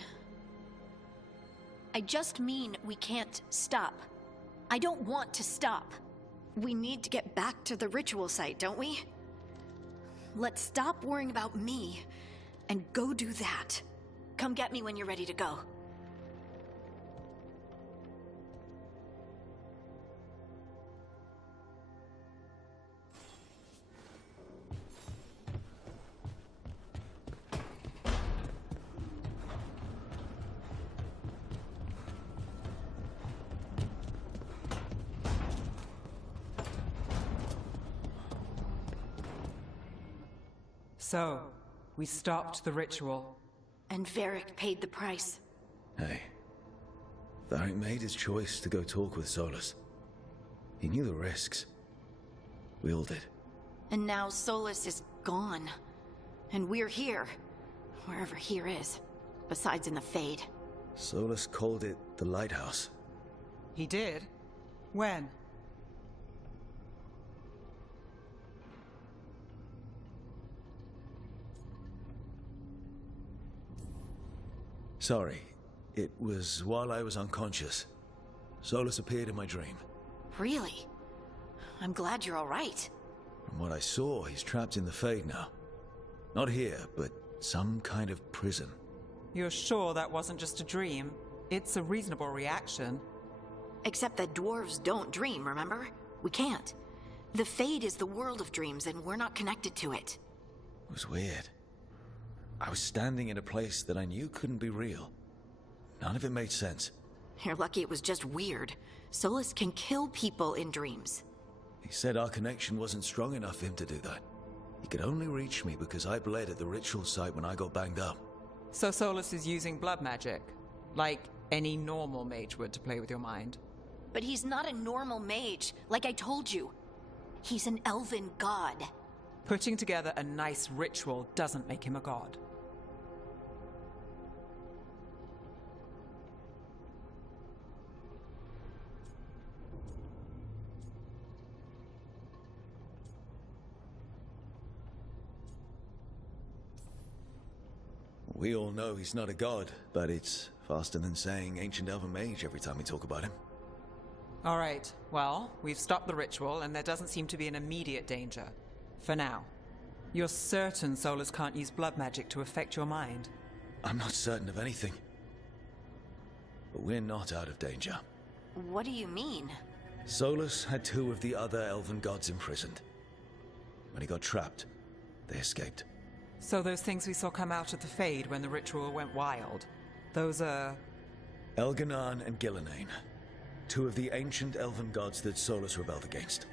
I just mean we can't stop. I don't want to stop. We need to get back to the ritual site, don't we? Let's stop worrying about me and go do that. Come get me when you're ready to go. So, we stopped the ritual. And Varric paid the price. Hey. Varric made his choice to go talk with Solus. He knew the risks. We all did. And now Solus is gone. And we're here. Wherever here is. Besides in the Fade. Solus called it the Lighthouse. He did? When? Sorry. It was while I was unconscious. Solus appeared in my dream. Really? I'm glad you're all right. From what I saw, he's trapped in the Fade now. Not here, but some kind of prison. You're sure that wasn't just a dream? It's a reasonable reaction. Except that dwarves don't dream, remember? We can't. The Fade is the world of dreams, and we're not connected to it. It was weird. I was standing in a place that I knew couldn't be real. None of it made sense. You're lucky it was just weird. Solus can kill people in dreams. He said our connection wasn't strong enough for him to do that. He could only reach me because I bled at the ritual site when I got banged up. So Solus is using blood magic? Like any normal mage would to play with your mind? But he's not a normal mage, like I told you. He's an elven god. Putting together a nice ritual doesn't make him a god. We all know he's not a god, but it's faster than saying ancient elven mage every time we talk about him. All right, well, we've stopped the ritual and there doesn't seem to be an immediate danger. For now. You're certain Solus can't use blood magic to affect your mind? I'm not certain of anything. But we're not out of danger. What do you mean? Solus had 2 of the other elven gods imprisoned. When he got trapped, they escaped. So those things we saw come out of the Fade when the ritual went wild, those are... Elganan and Gillenane. 2 of the ancient elven gods that Solus rebelled against.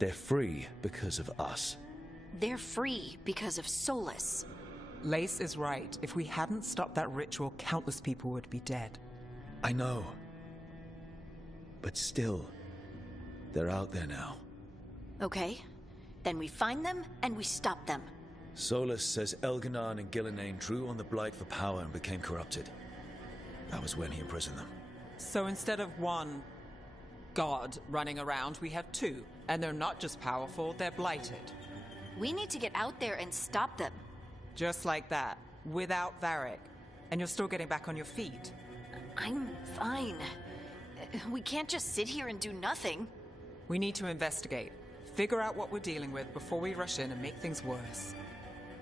They're free because of us. They're free because of Solus. Lace is right. If we hadn't stopped that ritual, countless people would be dead. I know. But still, they're out there now. Okay. Then we find them and we stop them. Solus says Elganan and Gillenane drew on the Blight for power and became corrupted. That was when he imprisoned them. So instead of 1 god running around, we have 2. And they're not just powerful, they're blighted. We need to get out there and stop them. Just like that, without Varric. And you're still getting back on your feet. I'm fine. We can't just sit here and do nothing. We need to investigate. figure out what we're dealing with before we rush in and make things worse.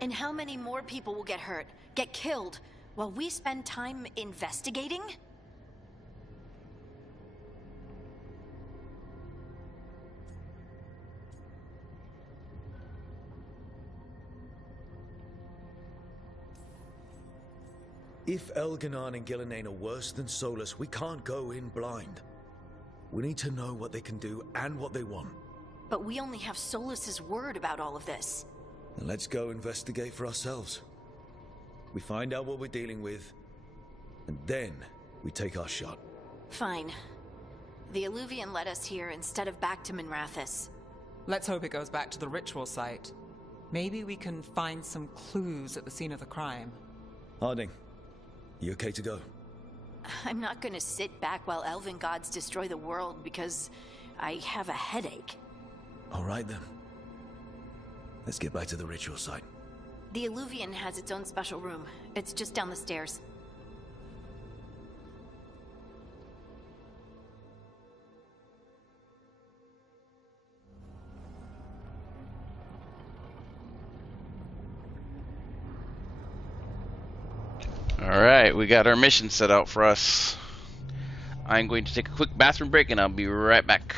And how many more people will get hurt, get killed, while we spend time investigating? If Elganon and Gillenane are worse than Solus, we can't go in blind. We need to know what they can do and what they want. But we only have Solus's word about all of this. And let's go investigate for ourselves. We find out what we're dealing with, and then we take our shot. Fine. The Illuvian led us here instead of back to Minrathous. Let's hope it goes back to the ritual site. Maybe we can find some clues at the scene of the crime. Harding, you okay to go? I'm not gonna sit back while elven gods destroy the world because I have a headache. All right then. Let's get back to the ritual site. The Illuvian has its own special room. It's just down the stairs. Alright, we got our mission set out for us. I'm going to take a quick bathroom break and I'll be right back.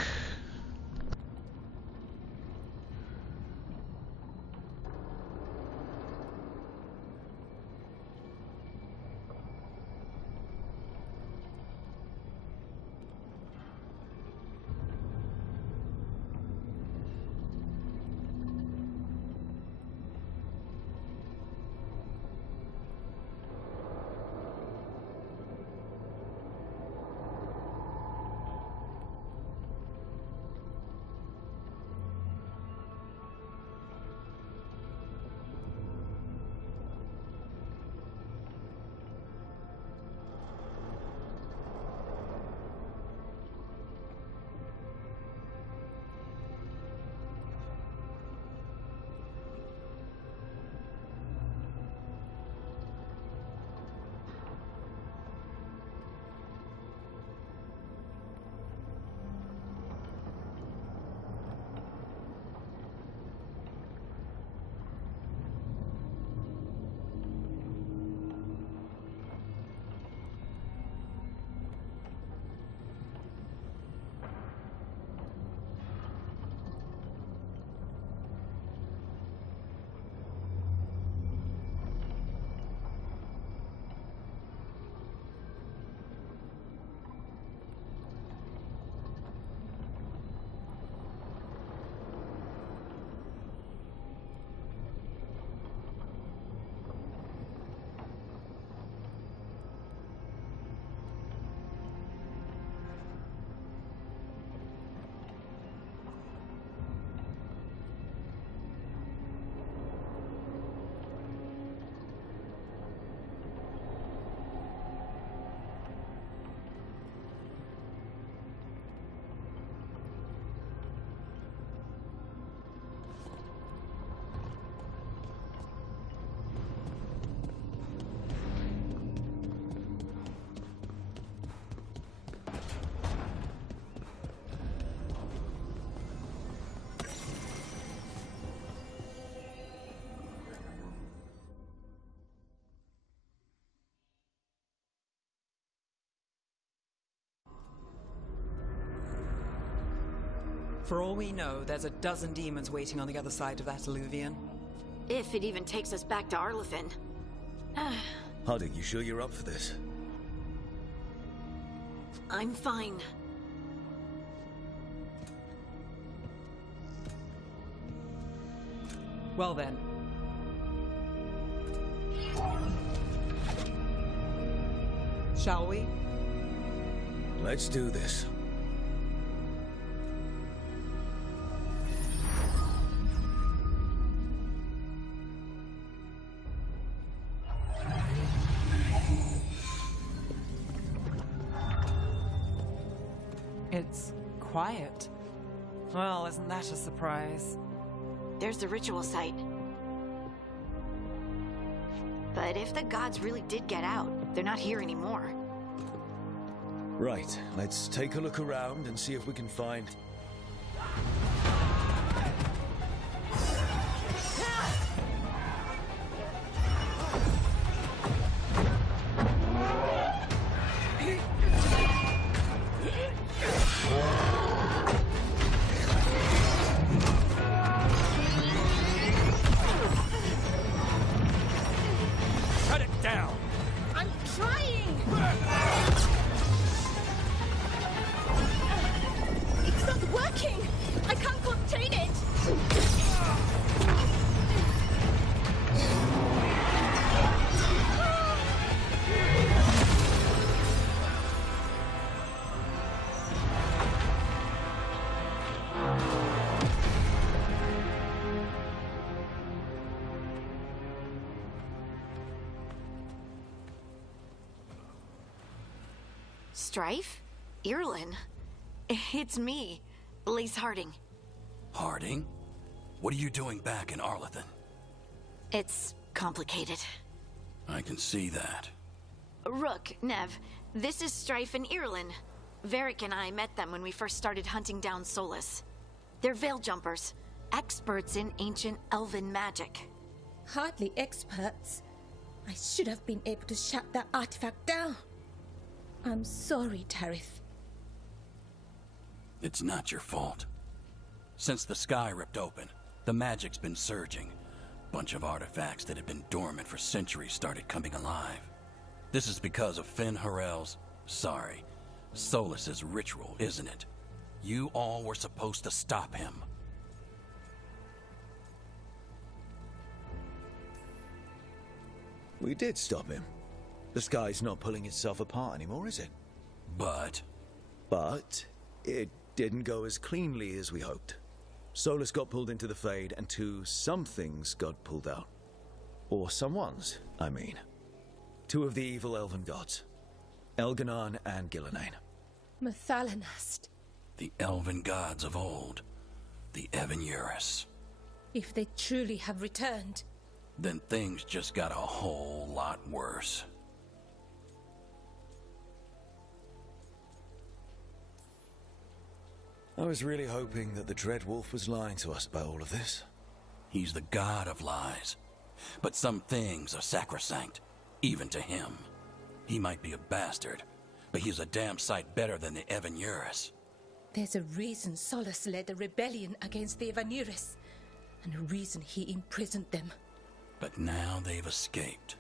For all we know, there's a dozen demons waiting on the other side of that Illuvian. If it even takes us back to Arlathan. Harding, you sure you're up for this? I'm fine. Well then. Shall we? Let's do this. It's quiet. Well, isn't that a surprise? There's the ritual site. But if the gods really did get out, they're not here anymore. Right, let's take a look around and see if we can find... Strife? Irlin? It's me, Lace Harding. Harding? What are you doing back in Arlathan? It's complicated. I can see that. Rook, Nev, this is Strife and Irlin. Varric and I met them when we first started hunting down Solus. They're veil jumpers, experts in ancient elven magic. Hardly experts. I should have been able to shut that artifact down. I'm sorry, Tarith. It's not your fault. Since the sky ripped open, the magic's been surging. Bunch of artifacts that had been dormant for centuries started coming alive. This is because of Solus's ritual, isn't it? You all were supposed to stop him. We did stop him. The sky's not pulling itself apart anymore, is it? But it didn't go as cleanly as we hoped. Solus got pulled into the Fade, and some things got pulled out. Or someone's, I mean. Two of the evil elven gods. Elganon and Gillenane. Mathalanast. The elven gods of old. The Evanurus. If they truly have returned. Then things just got a whole lot worse. I was really hoping that the Dreadwolf was lying to us about all of this. He's the god of lies. But some things are sacrosanct, even to him. He might be a bastard, but he's a damn sight better than the Evanurus. There's a reason Solus led a rebellion against the Evanurus, and a reason he imprisoned them. But now they've escaped.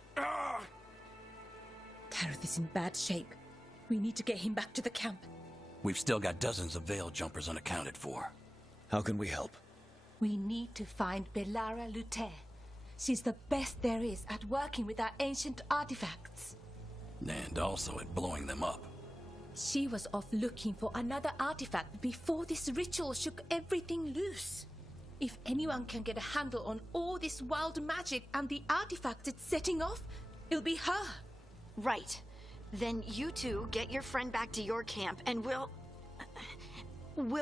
Tarith is in bad shape. We need to get him back to the camp. We've still got dozens of veil jumpers unaccounted for. How can we help? We need to find Belara Luther. She's the best there is at working with our ancient artifacts. And also at blowing them up. She was off looking for another artifact before this ritual shook everything loose. If anyone can get a handle on all this wild magic and the artifacts it's setting off, it'll be her. Right. Then you two get your friend back to your camp and we'll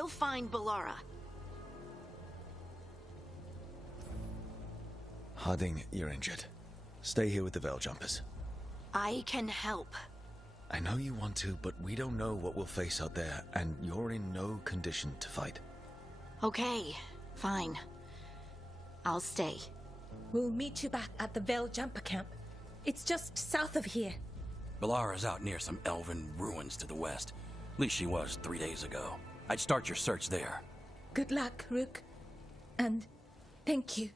find Belara. Harding, you're injured. Stay here with the veil jumpers. I can help. I know you want to, but we don't know what we'll face out there, and you're in no condition to fight. Okay, fine. I'll stay. We'll meet you back at the veil jumper camp. It's just south of here. Belara's out near some elven ruins to the west. At least she was 3 days ago. I'd start your search there. Good luck, Rook. And thank you.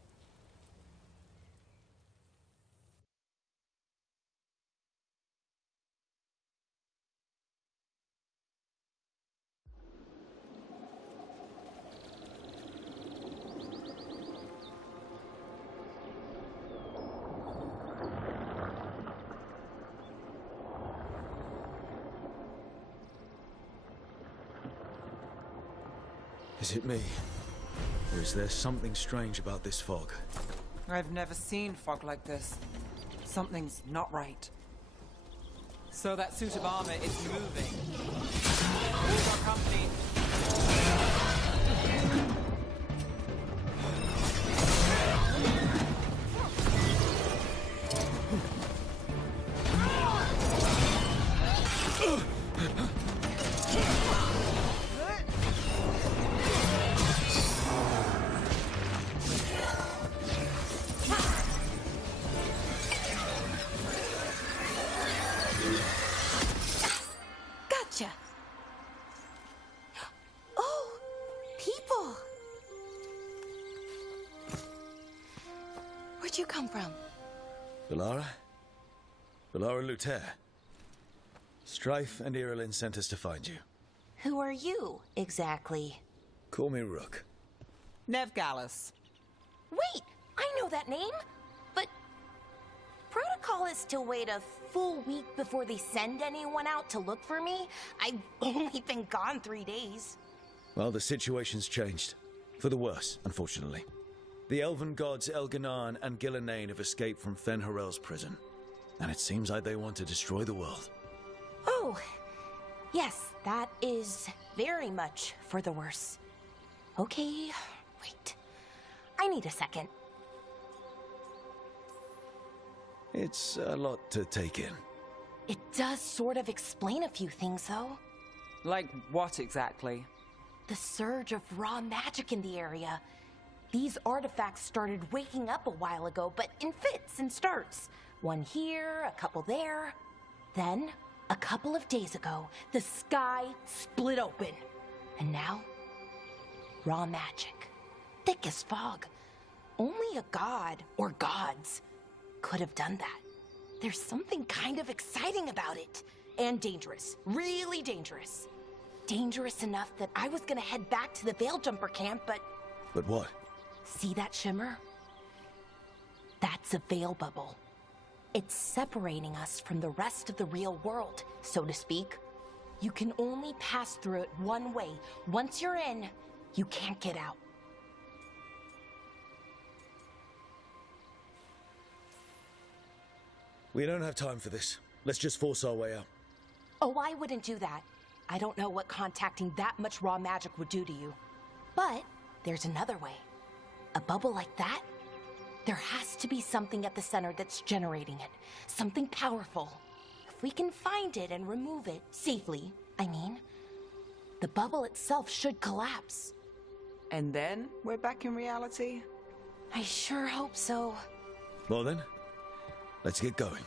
Is it me? Or is there something strange about this fog? I've never seen fog like this. Something's not right. So that suit of armor is moving. Who's our company? Gotcha. Oh, people. Where'd you come from? Belara? Belara Luther. Strife and Irlin sent us to find you. Who are you, exactly? Call me Rook. Nev Gallus. Wait, I know that name. But protocol is to wait a full week before they send anyone out to look for me. I've only been gone 3 days. Well, the situation's changed. For the worse, unfortunately. The elven gods Elganon and Gillenane have escaped from Fen'Harel's prison. And it seems like they want to destroy the world. Oh, Yes, that is very much for the worse. Okay, wait. I need a second. It's a lot to take in. It does sort of explain a few things, though. Like what exactly? The surge of raw magic in the area. These artifacts started waking up a while ago, but in fits and starts. One here, a couple there. Then, a couple of days ago, the sky split open. And now, raw magic. Thick as fog. Only a god, or gods, could have done that. There's something kind of exciting about it. And dangerous. Really dangerous. Dangerous enough that I was gonna head back to the Veil Jumper camp, but... But what? See that shimmer? That's a veil bubble. It's separating us from the rest of the real world, so to speak. You can only pass through it one way. Once you're in, you can't get out. We don't have time for this. Let's just force our way out. Oh, I wouldn't do that. I don't know what contacting that much raw magic would do to you. But there's another way. A bubble like that? There has to be something at the center that's generating it. Something powerful. If we can find it and remove it, safely, I mean, the bubble itself should collapse. And then we're back in reality? I sure hope so. Well then, let's get going.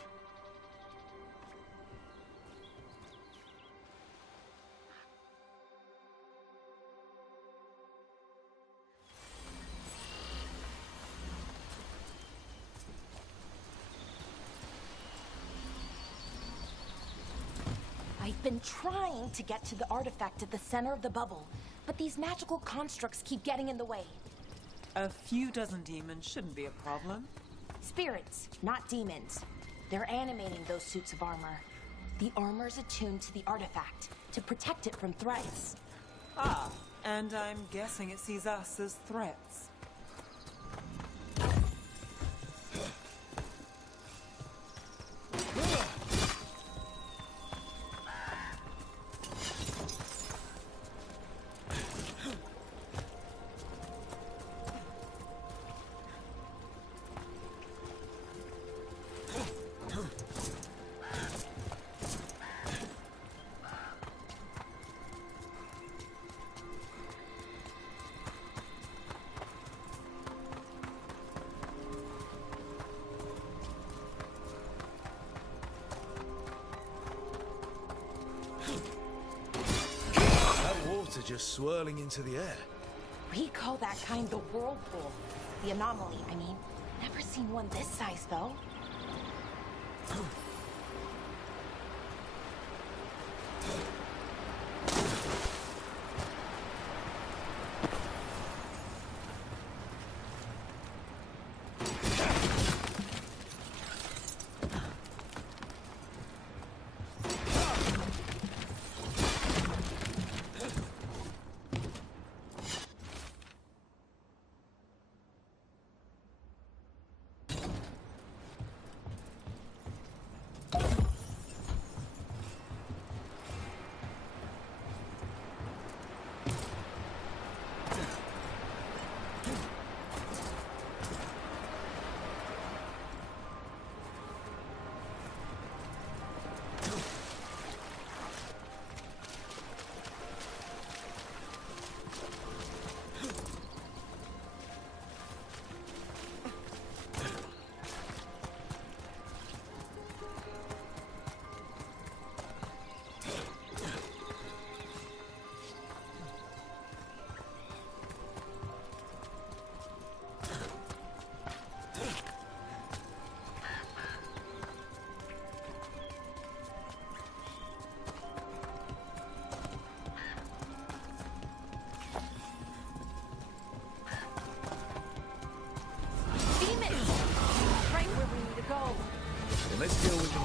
I've been trying to get to the artifact at the center of the bubble, but these magical constructs keep getting in the way. A few dozen demons shouldn't be a problem. Spirits, not demons. They're animating those suits of armor. The armor's attuned to the artifact, to protect it from threats. Ah, and I'm guessing it sees us as threats. Just swirling into the air. We call that kind the whirlpool. The anomaly, I mean. Never seen one this size, though. Let's deal with them.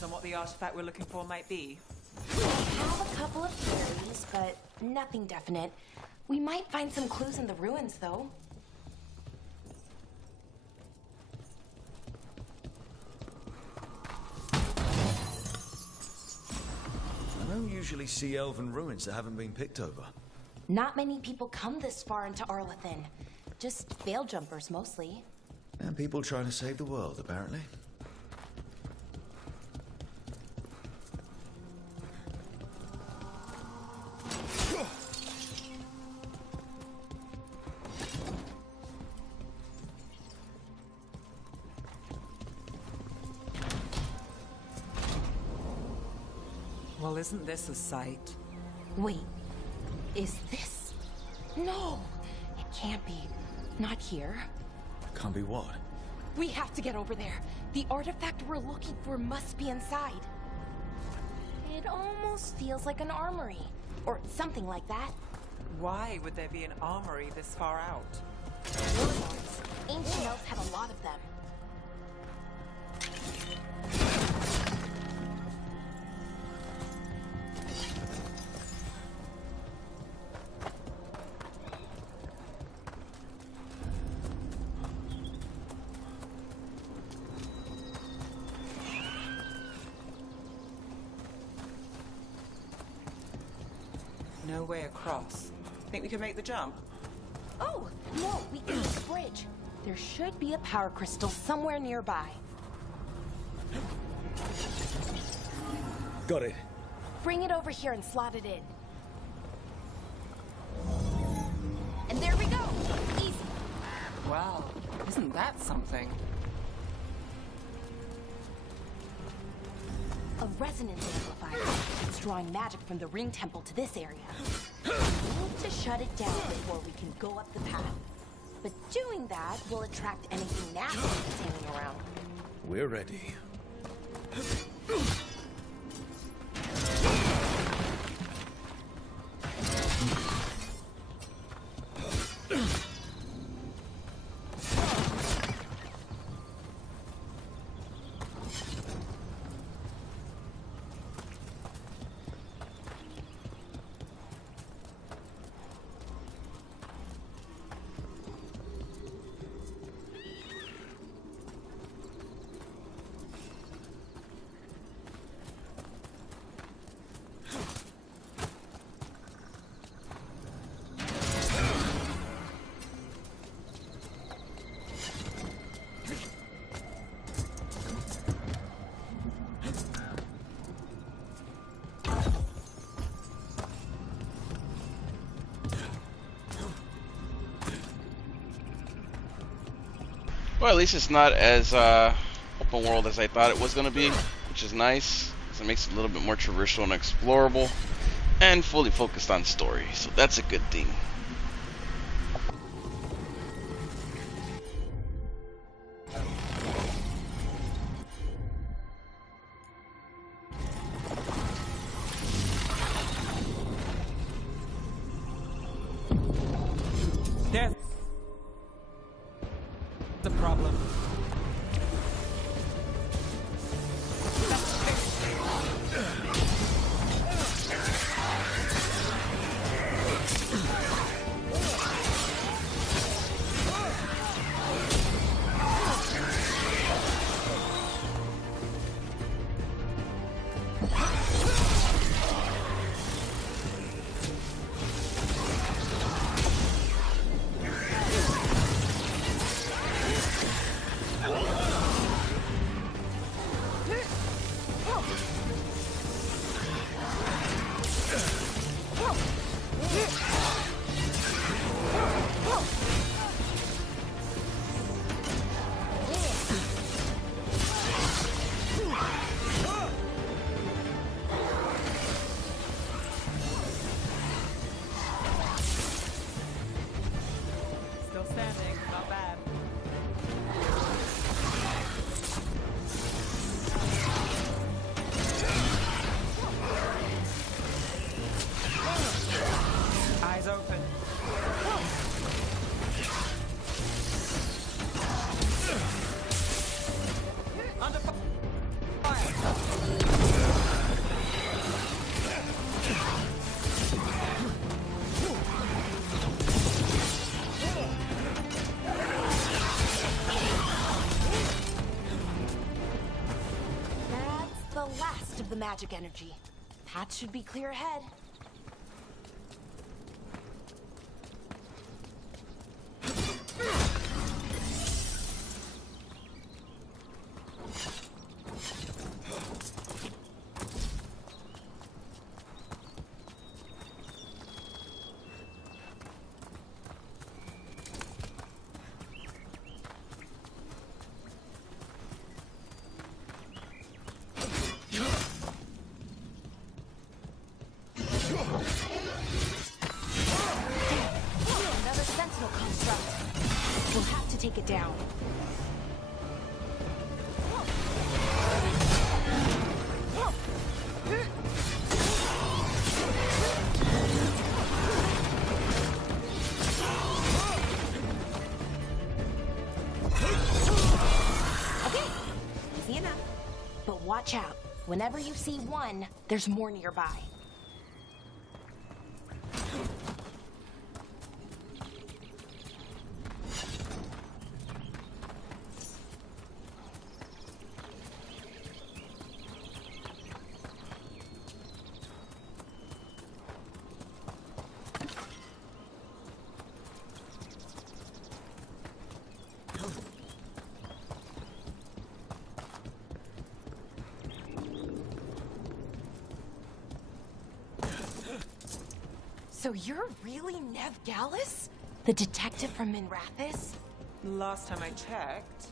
ideas on what the artifact we're looking for might be? I have a couple of theories, but nothing definite. We might find some clues in the ruins, though. I don't usually see elven ruins that haven't been picked over. Not many people come this far into Arlathan. Just veil jumpers, mostly. And people trying to save the world, apparently. Well, isn't this a sight? Wait, is this? No, it can't be. Not here. Can't be what? We have to get over there. The artifact we're looking for must be inside. It almost feels like an armory, or something like that. Why would there be an armory this far out? Warlords. Ancient elves had a lot of them. No way across. Think we can make the jump? Oh, no, we can use the bridge. There should be a power crystal somewhere nearby. Got it. Bring it over here and slot it in. And there we go! Easy. Wow, isn't that something? A resonance amplifier. It's drawing magic from the ring temple to this area. We need to shut it down before we can go up the path. But doing that will attract anything nasty that's hanging around. We're ready. Well, at least it's not as open world as I thought it was going to be, which is nice. So it makes it a little bit more traversal and explorable, and fully focused on story. So that's a good thing. There's the problem. most of the magic energy. Path should be clear ahead. Take it down. Okay, easy enough. But watch out. Whenever you see one, there's more nearby. So you're really Nev Gallus? The detective from Minrathous? Last time I checked.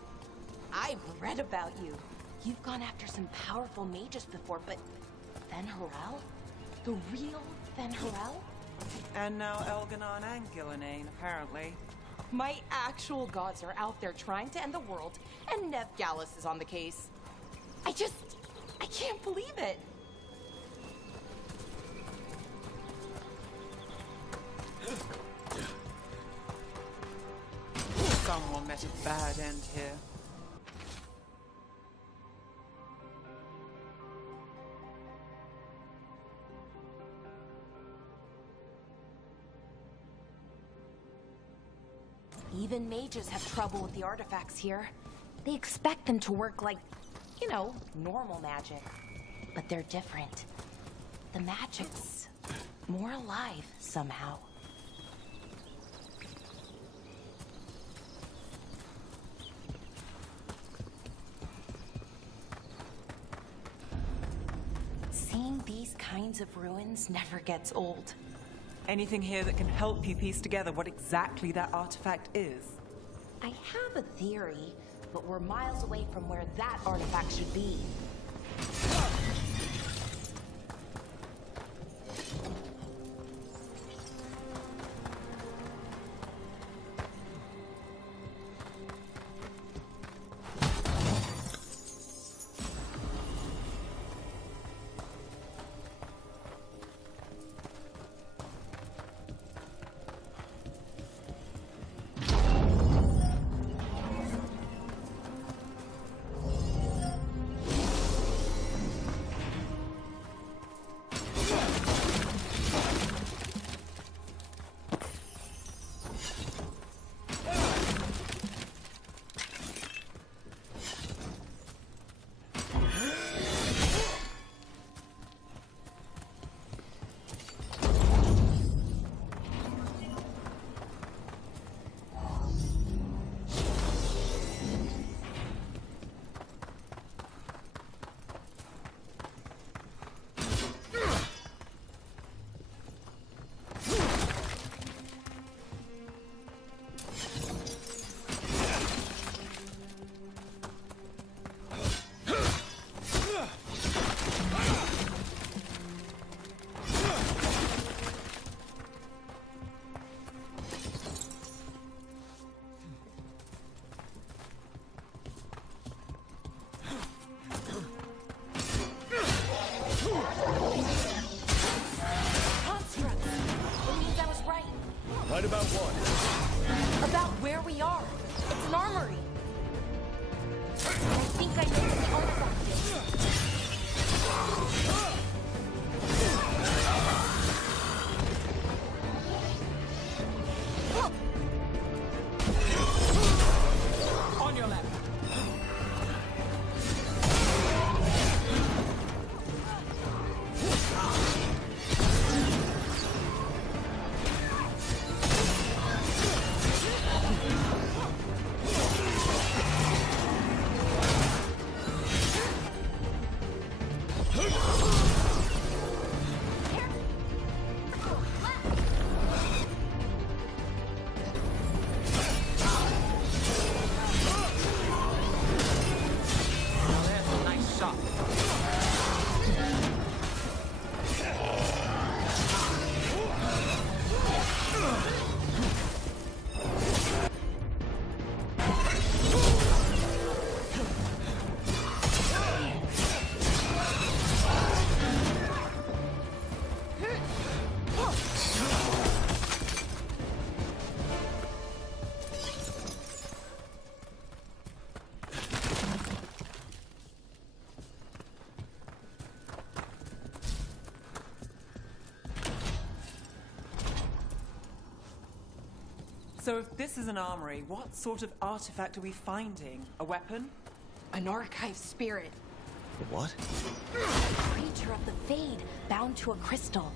I've read about you. You've gone after some powerful mages before, but Fen Harel? The real Fen Harel? And now Elganon and Gillenane, apparently. My actual gods are out there trying to end the world, and Nev Gallus is on the case. I can't believe it. Someone met a bad end here. Even mages have trouble with the artifacts here. They expect them to work like, you know, normal magic. But they're different. The magic's more alive somehow. Seeing these kinds of ruins never gets old. Anything here that can help you piece together what exactly that artifact is? I have a theory, but we're miles away from where that artifact should be. So if this is an armory, what sort of artifact are we finding? A weapon? An archive spirit. What? A creature of the Fade, bound to a crystal.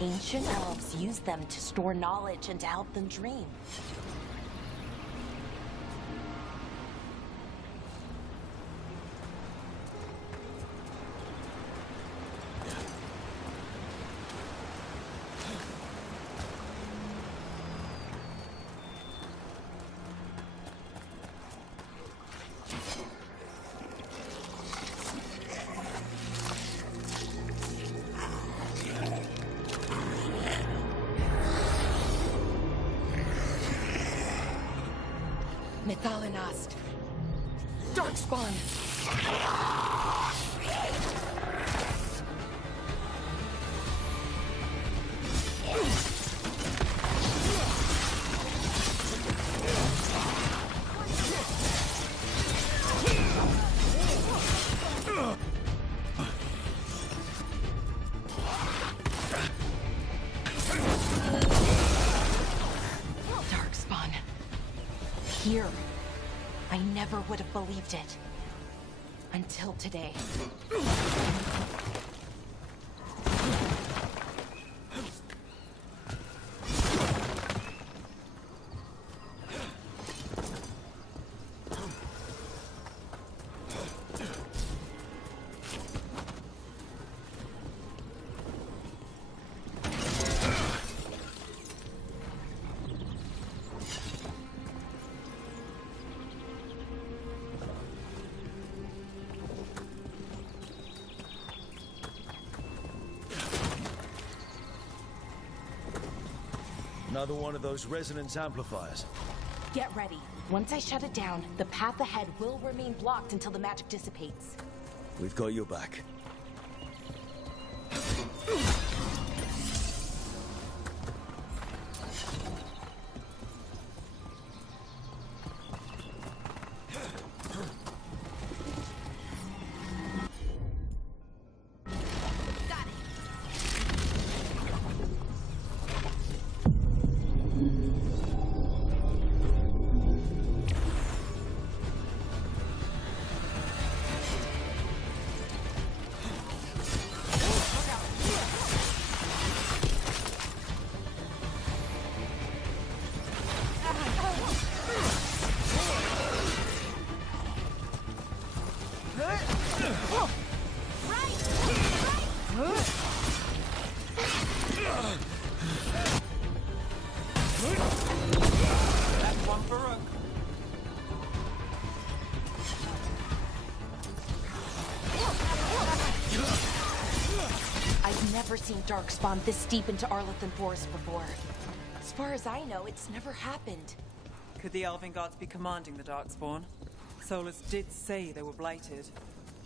Ancient elves use them to store knowledge and to help them dream. Methalinast. Darkspawn. Darkspawn. Here. I never would have believed it. Until today. Another one of those resonance amplifiers. Get ready. Once I shut it down, the path ahead will remain blocked until the magic dissipates. We've got your back. I've never seen Darkspawn this deep into Arlathan Forest before. As far as I know, it's never happened. Could the Elven Gods be commanding the Darkspawn? Solus did say they were blighted.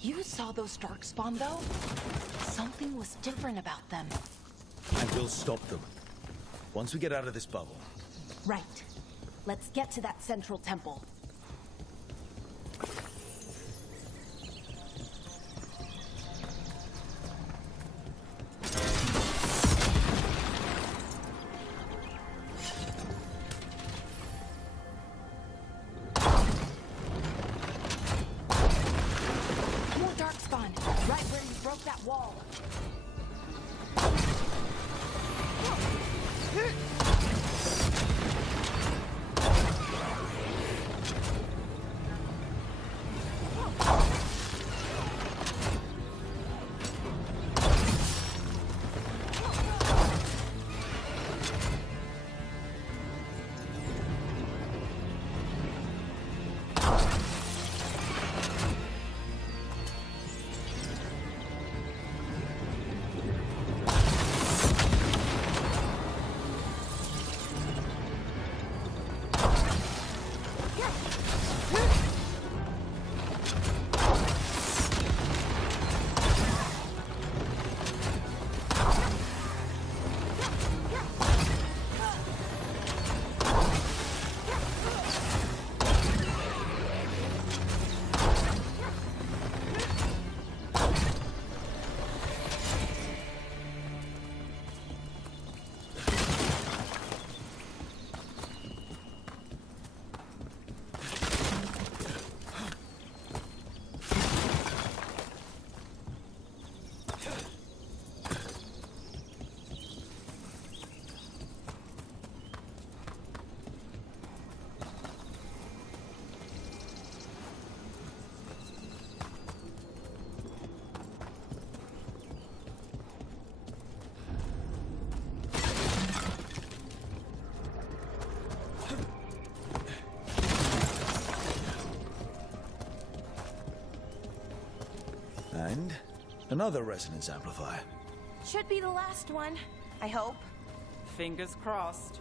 You saw those Darkspawn, though? Something was different about them. And we'll stop them. Once we get out of this bubble. Right. Let's get to that central temple. More Darkspawn, right where you broke that wall. And another resonance amplifier. Should be the last one, I hope. Fingers crossed.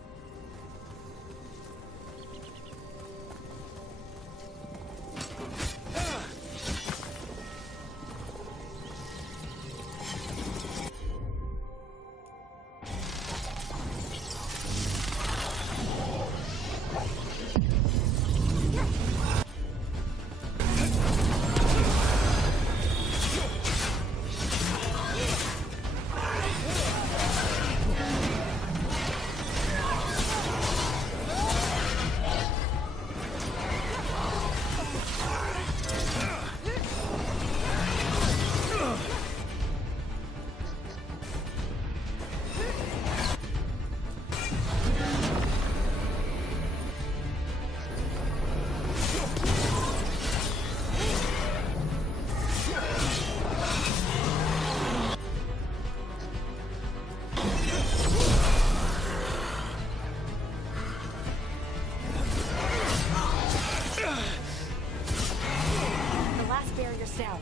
Down.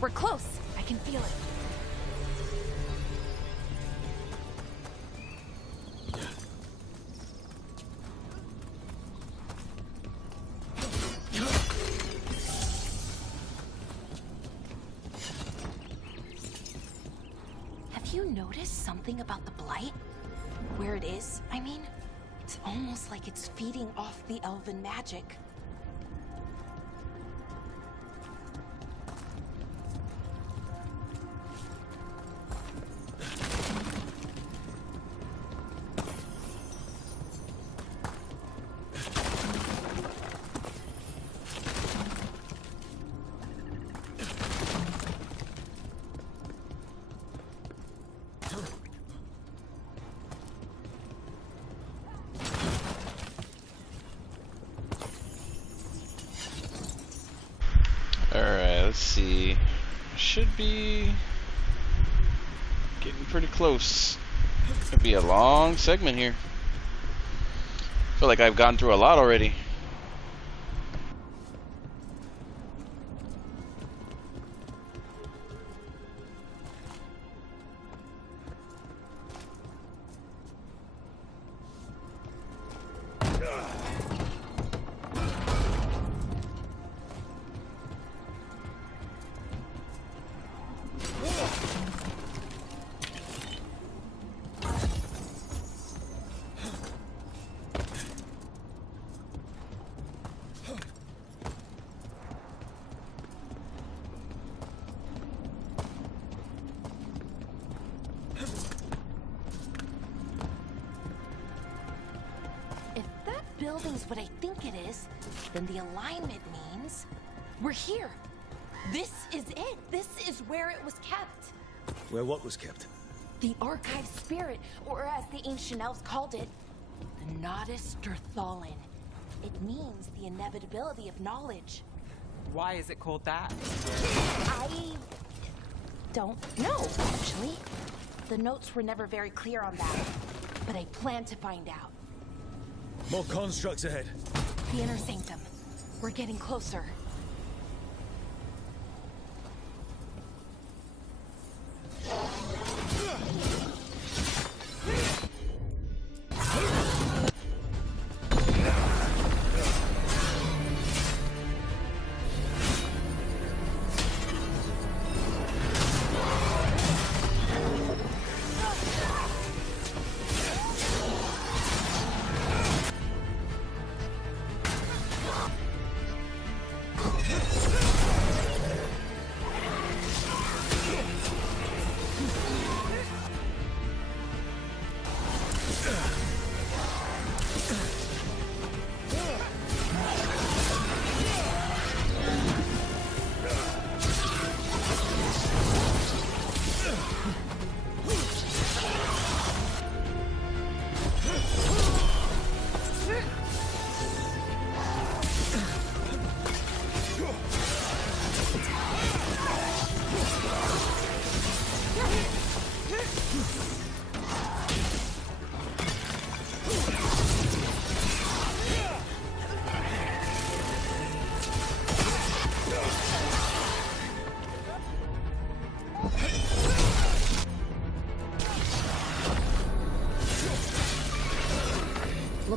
We're close. I can feel it. Have you noticed something about the blight? Where it is, I mean? It's almost like it's feeding off the elven magic. Alright, let's see. Should be getting pretty close. Could be a long segment here. I feel like I've gone through a lot already. Building's what I think it is, then the alignment means we're here. This is it. This is where it was kept. Where what was kept? The archive spirit, or as the ancient elves called it, the Nodus Derthalin. It means the inevitability of knowledge. Why is it called that? I don't know, actually. The notes were never very clear on that, but I plan to find out. More constructs ahead. The inner sanctum. We're getting closer.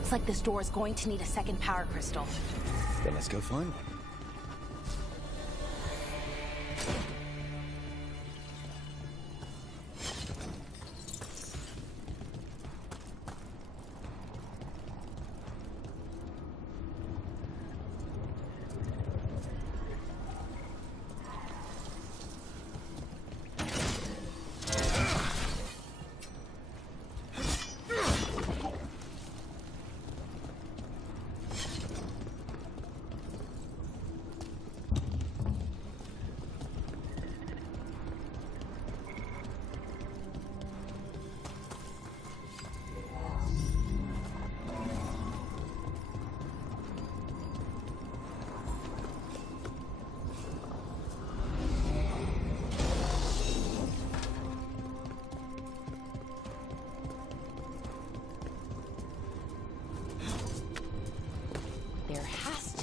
Looks like this door is going to need a second power crystal. Then let's go find one.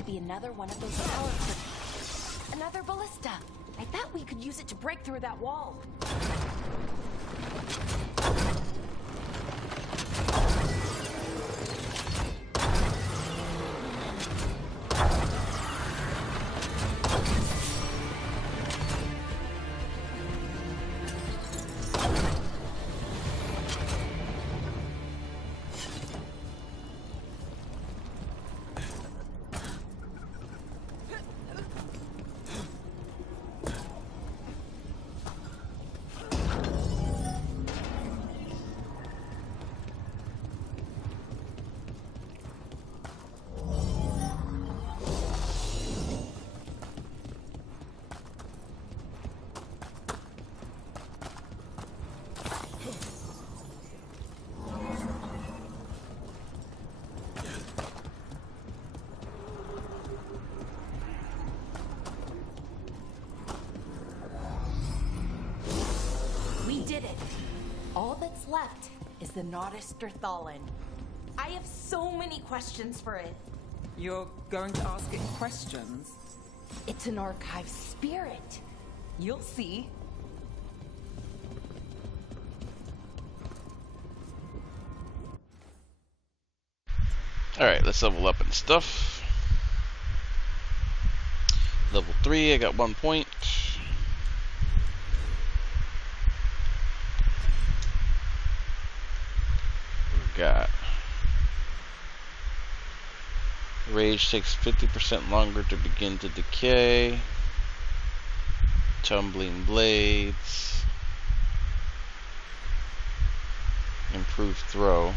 Be another one of those power crystals. Another ballista. I thought we could use it to break through that wall. Did it. All that's left is the Nautisterthallen. I have so many questions for it. You're going to ask it questions? It's an archive spirit. You'll see. Alright, let's level up and stuff. Level 3, I got 1 point. Got rage takes 50% longer to begin to decay. Tumbling blades. Improved throw.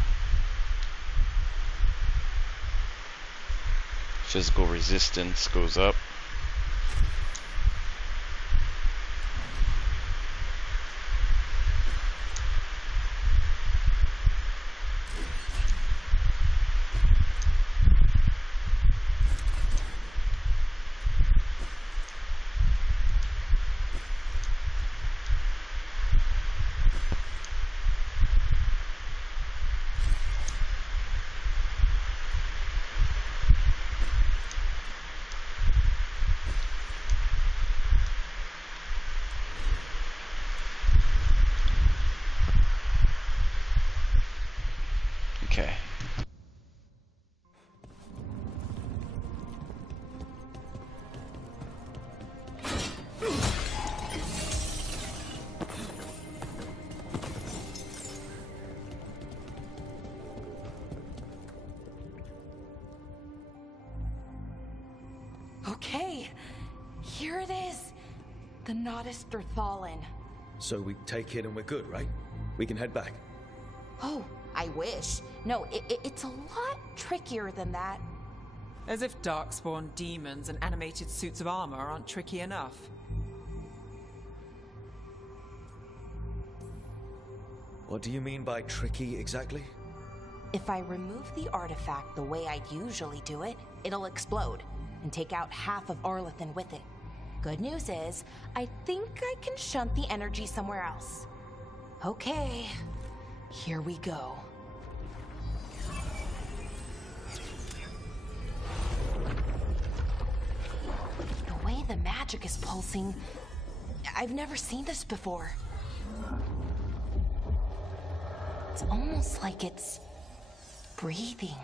Physical resistance goes up. Okay. Okay, here it is. The Nautisterthallen. So we take it and we're good, right? We can head back. Oh, I wish. No, it's a lot trickier than that. As if darkspawn demons and animated suits of armor aren't tricky enough. What do you mean by tricky exactly? If I remove the artifact the way I'd usually do it, it'll explode and take out half of Arlathan with it. Good news is, I think I can shunt the energy somewhere else. Okay, here we go. The way the magic is pulsing, I've never seen this before. It's almost like it's breathing.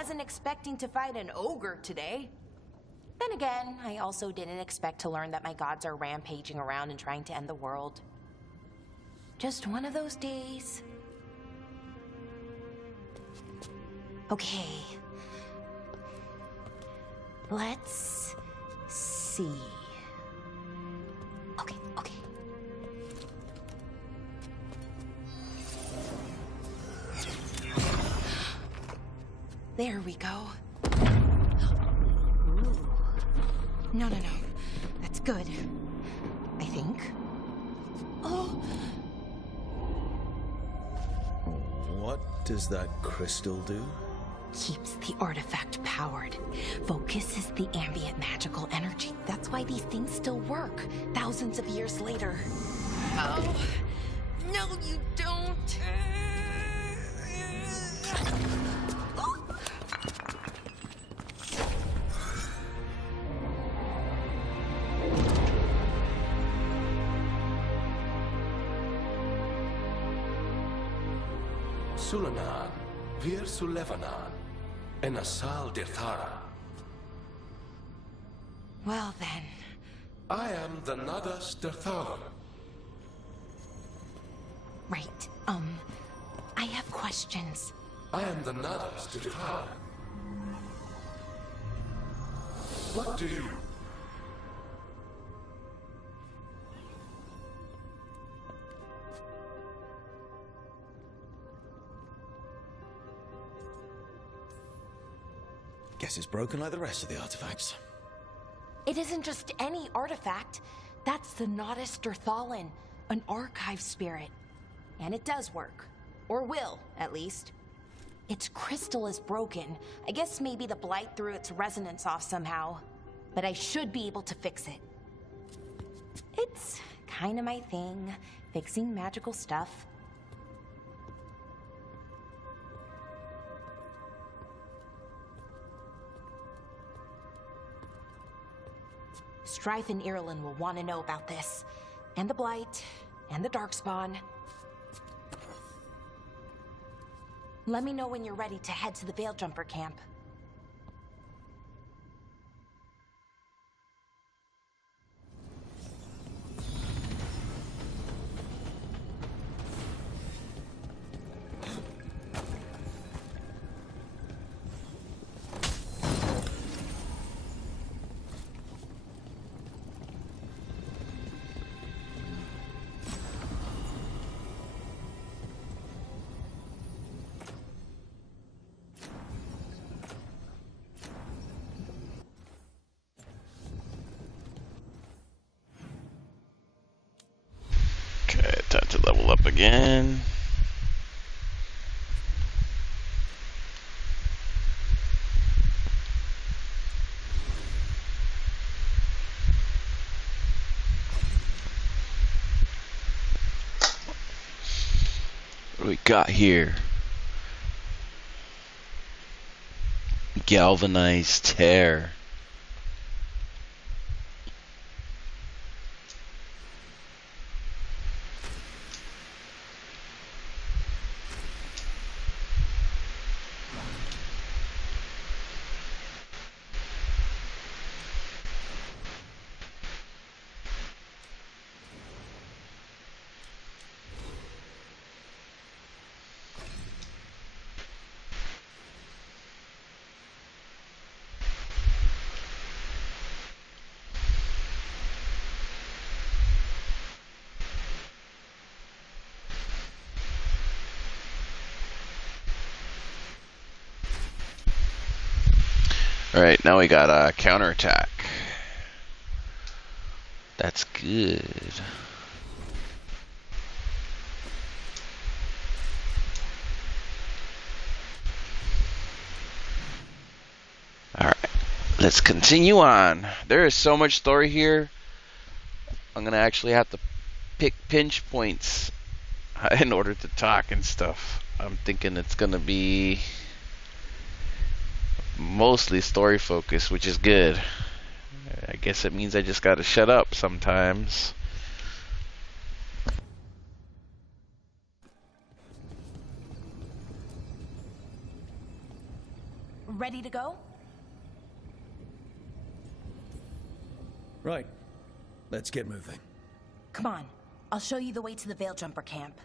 wasn't expecting to fight an ogre today. Then again, I also didn't expect to learn that my gods are rampaging around and trying to end the world. Just one of those days. Okay. Let's see. Okay. There we go. Ooh. No. That's good. I think. Oh! What does that crystal do? Keeps the artifact powered. Focuses the ambient magical energy. That's why these things still work, thousands of years later. Oh, no you don't. Sulanan, Vir Sulevanan, and Asal Dirthara. Well then. I am the Nadas Dirthara. Right, I have questions. I am the Nadas Dirthara. What do you... Guess it's broken like the rest of the artifacts. It isn't just any artifact. That's the Nadas Dirthalan, an archive spirit. And it does work. Or will, at least. Its crystal is broken. I guess maybe the blight threw its resonance off somehow. But I should be able to fix it. It's kinda my thing, fixing magical stuff. Strife and Irulan will want to know about this. And the Blight, and the Darkspawn. Let me know when you're ready to head to the Veil Jumper camp. Time to level up again. What do we got here? Galvanized tear. Alright, now we got a counterattack. That's good. Alright, let's continue on. There is so much story here. I'm gonna actually have to pick pinch points in order to talk and stuff. I'm thinking it's gonna be mostly story focused, which is good. I guess it means I just gotta shut up sometimes. ready to go? Right. Let's get moving. Come on. I'll show you the way to the Veil Jumper camp.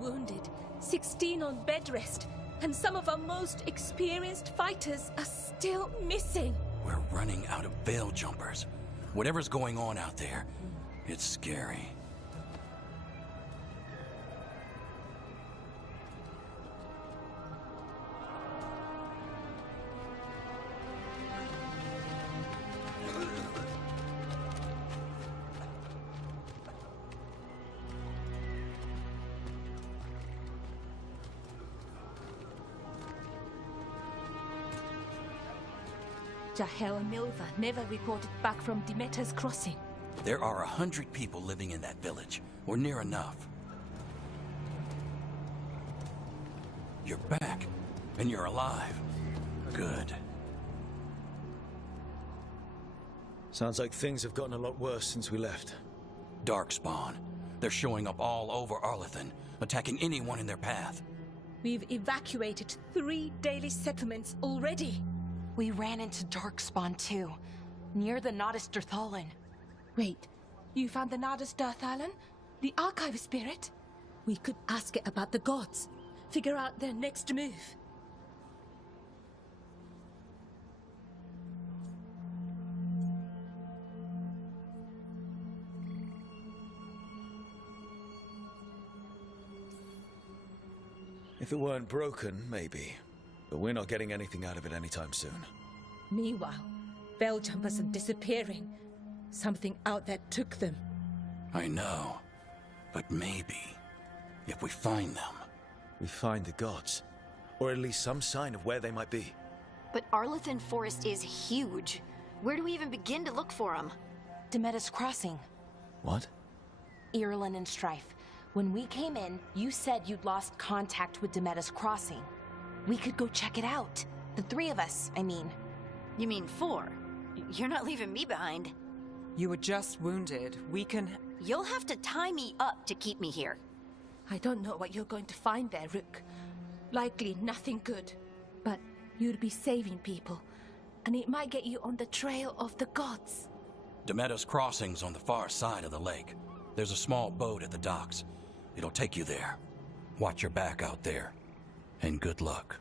Wounded, 16 on bed rest, and some of our most experienced fighters are still missing. We're running out of Veil Jumpers. Whatever's going on out there, it's scary. Jahel and Milva never reported back from Demeter's crossing. There are 100 people living in that village, or near enough. You're back, and you're alive. Good. Sounds like things have gotten a lot worse since we left. Darkspawn. They're showing up all over Arlathan, attacking anyone in their path. We've evacuated 3 daily settlements already. We ran into Darkspawn too, near the Nodus Dirthalan. Wait, you found the Nodus Dirthalan? The archive spirit? We could ask it about the gods. Figure out their next move. If it weren't broken, maybe. But we're not getting anything out of it anytime soon. Meanwhile, Veil Jumpers are disappearing. Something out there took them. I know. But maybe, if we find them... We find the gods. Or at least some sign of where they might be. But Arlathan Forest is huge. Where do we even begin to look for them? Demeter's crossing. What? Irulan and Strife. When we came in, you said you'd lost contact with Demeter's crossing. We could go check it out. The 3 of us, I mean. You mean 4? You're not leaving me behind. You were just wounded. We can... You'll have to tie me up to keep me here. I don't know what you're going to find there, Rook. Likely nothing good. But you'd be saving people. And it might get you on the trail of the gods. Demeter's crossing's on the far side of the lake. There's a small boat at the docks. It'll take you there. Watch your back out there. And good luck.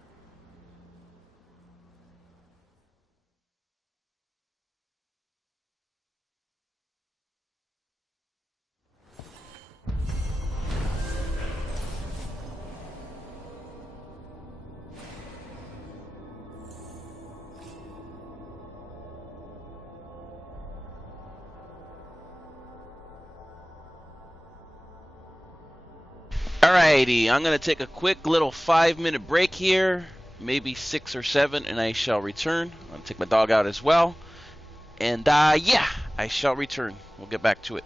Alrighty, I'm going to take a quick little 5-minute break here, maybe 6 or 7, and I shall return. I'm going to take my dog out as well. And yeah, I shall return. We'll get back to it.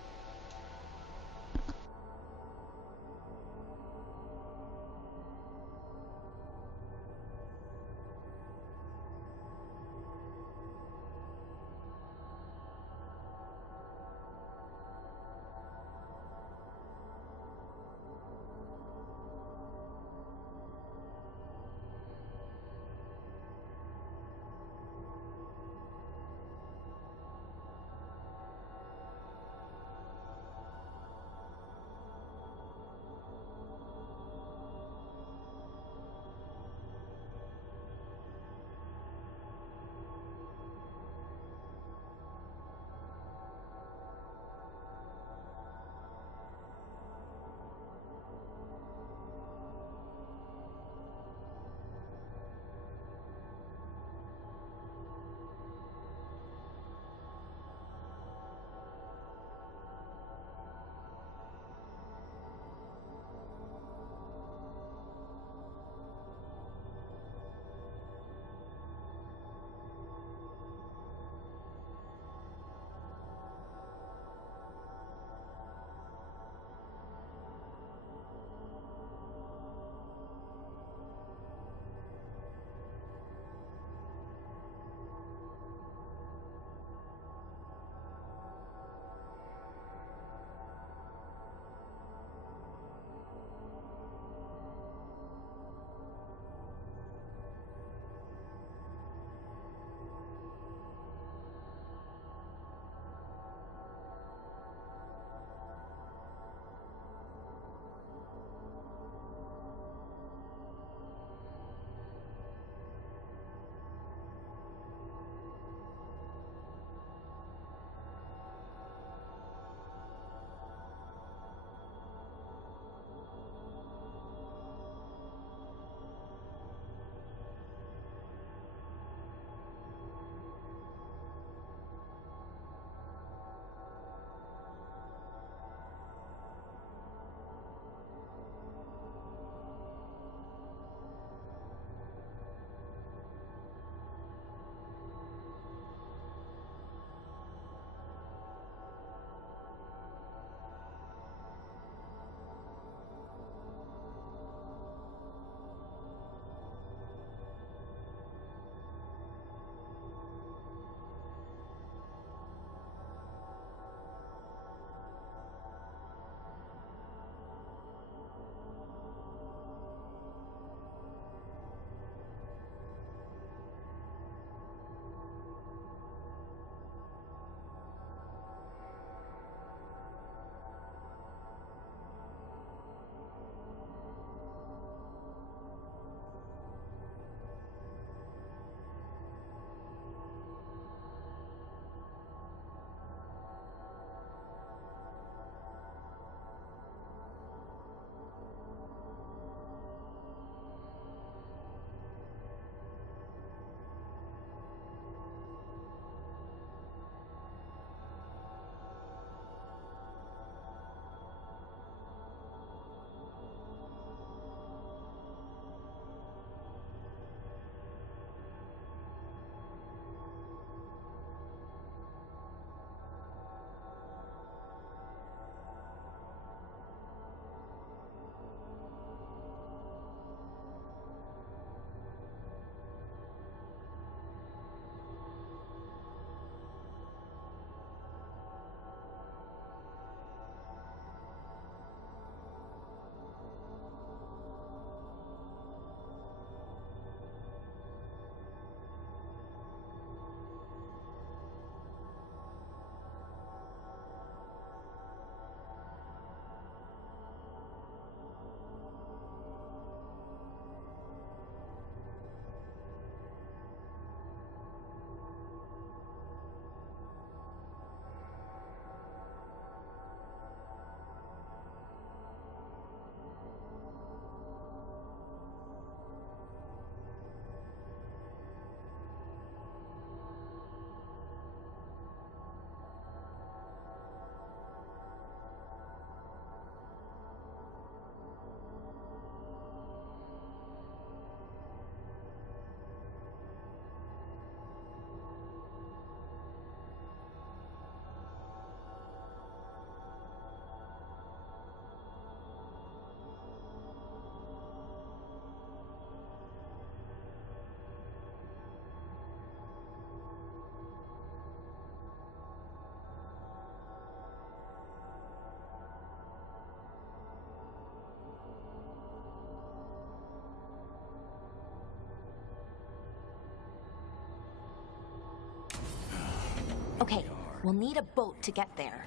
We'll need a boat to get there.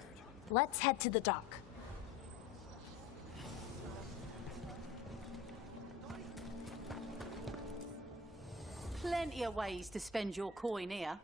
Let's head to the dock. Plenty of ways to spend your coin here.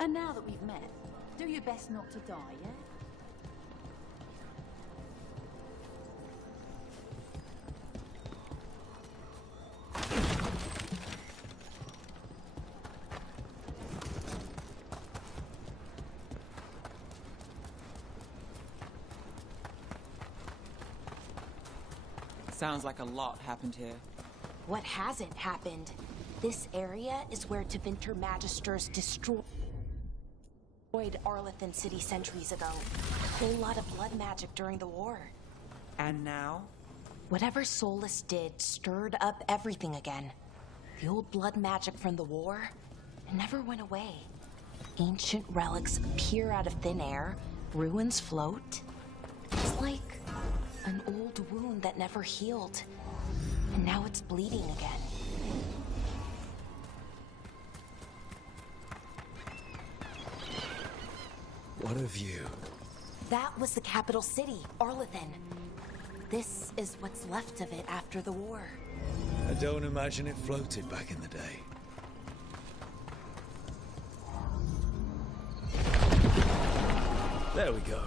And now that we've met, do your best not to die, yeah? Sounds like a lot happened here. What hasn't happened? This area is where Tevinter Magisters destroyed Arlathan City centuries ago. A whole lot of blood magic during the war. And now? Whatever Solus did stirred up everything again. The old blood magic from the war, it never went away. Ancient relics appear out of thin air, ruins float. It's like an old wound that never healed, and now it's bleeding again. What a view. That was the capital city, Arlathan. This is what's left of it after the war. I don't imagine it floated back in the day. There we go.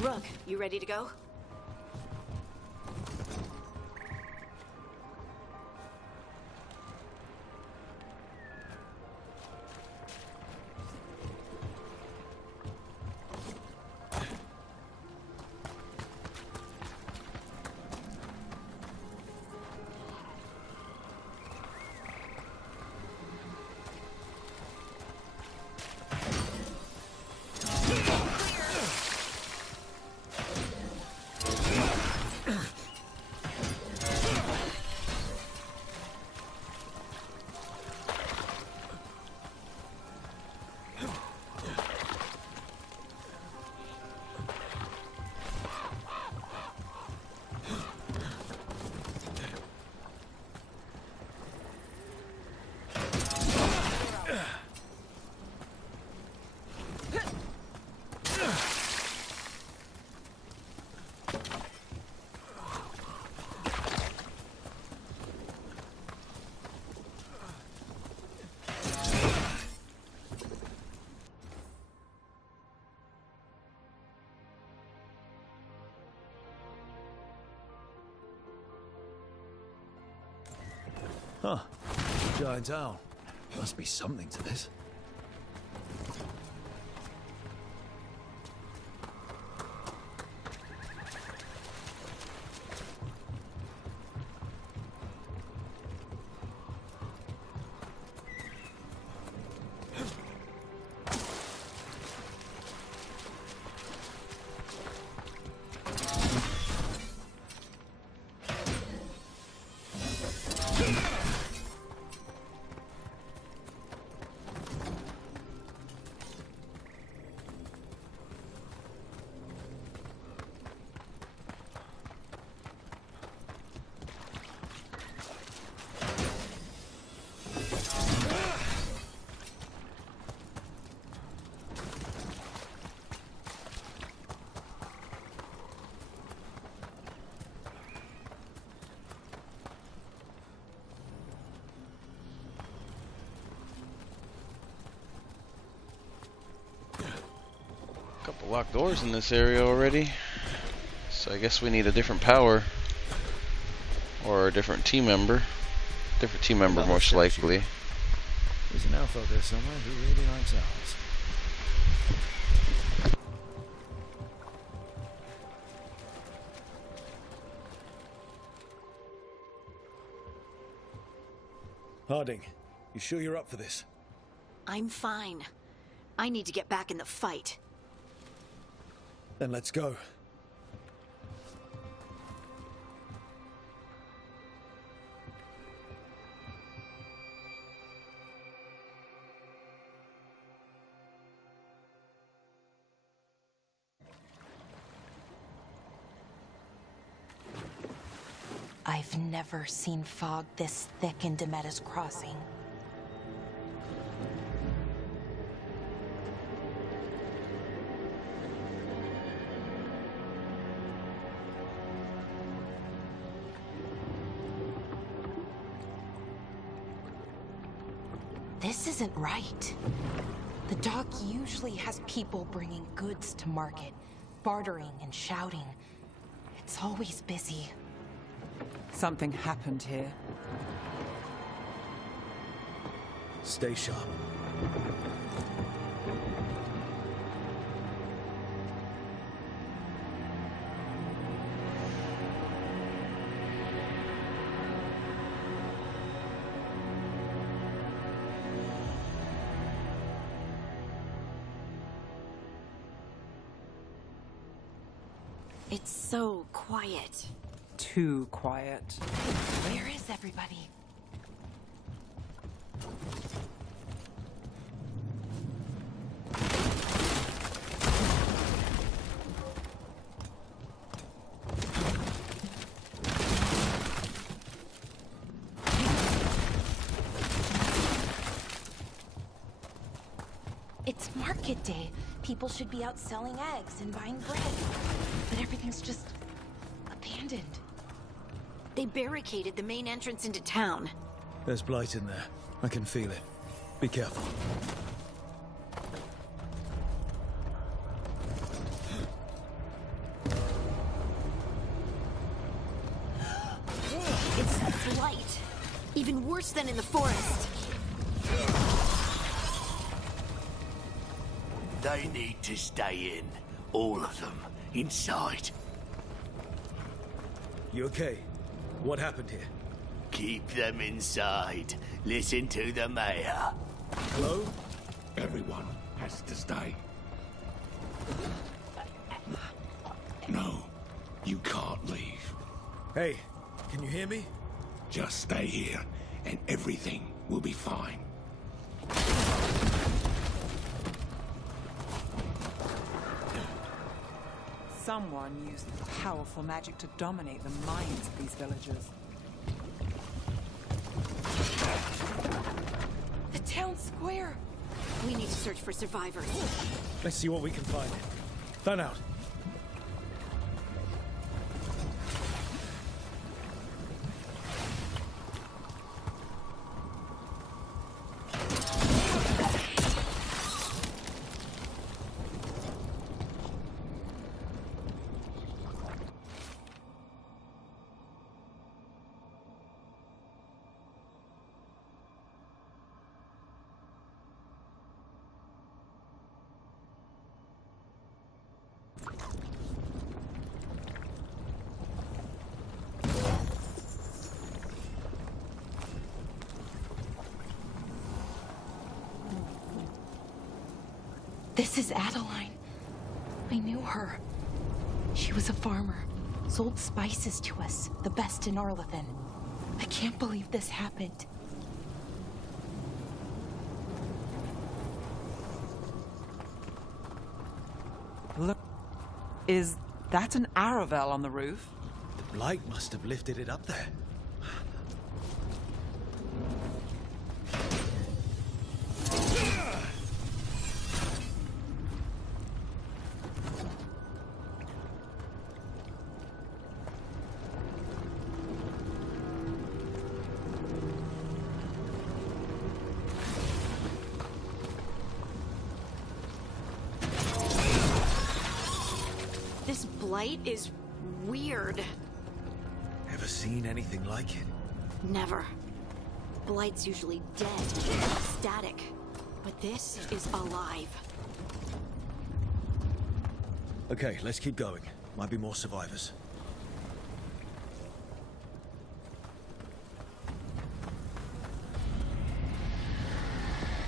Rook, you ready to go? Huh. Giant owl. Must be something to this. locked doors in this area already. So I guess we need a different power. Or a different team member. Different team member, most likely. There's an elf out there somewhere who really likes owls. Harding, you sure you're up for this? I'm fine. I need to get back in the fight. Then let's go. I've never seen fog this thick in Demetta's Crossing. This isn't right. The dock usually has people bringing goods to market, bartering and shouting. It's always busy. Something happened here. Stay sharp. It's so quiet. Too quiet. Where is everybody? It's market day. People should be out selling eggs and buying bread. But everything's just abandoned. They barricaded the main entrance into town. There's blight in there. I can feel it. Be careful. It's blight. Even worse than in the forest. They need to stay in. All of them. Inside. You okay? What happened here? Keep them inside. Listen to the mayor. Hello? Everyone has to stay. No, you can't leave. Hey, can you hear me? Just stay here, and everything will be fine. Someone used powerful magic to dominate the minds of these villagers. The town square. We need to search for survivors. Let's see what we can find. Fan out. This is Adeline. I knew her. She was a farmer, sold spices to us, the best in Arlathan. I can't believe this happened. Look, is that an Aravel on the roof? The blight must have lifted it up there. This blight is weird. Ever seen anything like it? Never. Blight's usually dead, static. But this is alive. Okay, let's keep going. Might be more survivors.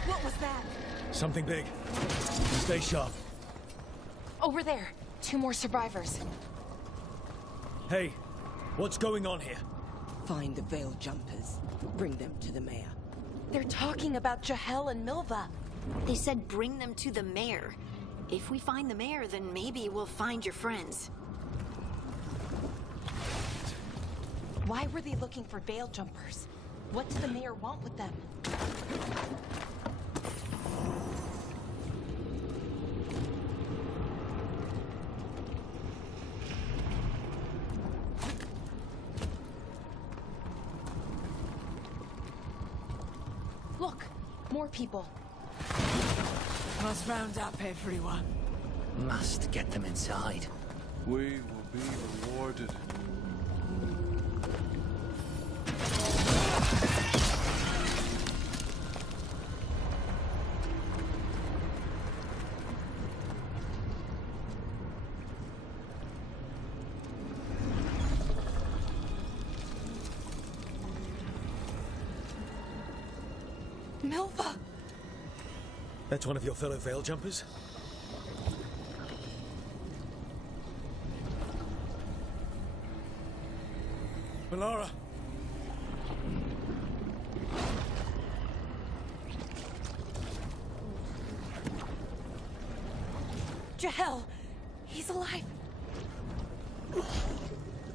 What was that? Something big. Stay sharp. Over there. 2 more survivors. Hey, what's going on here? Find the veil jumpers. Bring them to the mayor. They're talking about Jahel and Milva. They said bring them to the mayor. If we find the mayor, then maybe we'll find your friends. Why were they looking for veil jumpers? What did the mayor want with them? Look, more people. Must round up everyone. Must get them inside. We will be rewarded. Milva! That's one of your fellow veil jumpers? Melara! Jahel! He's alive!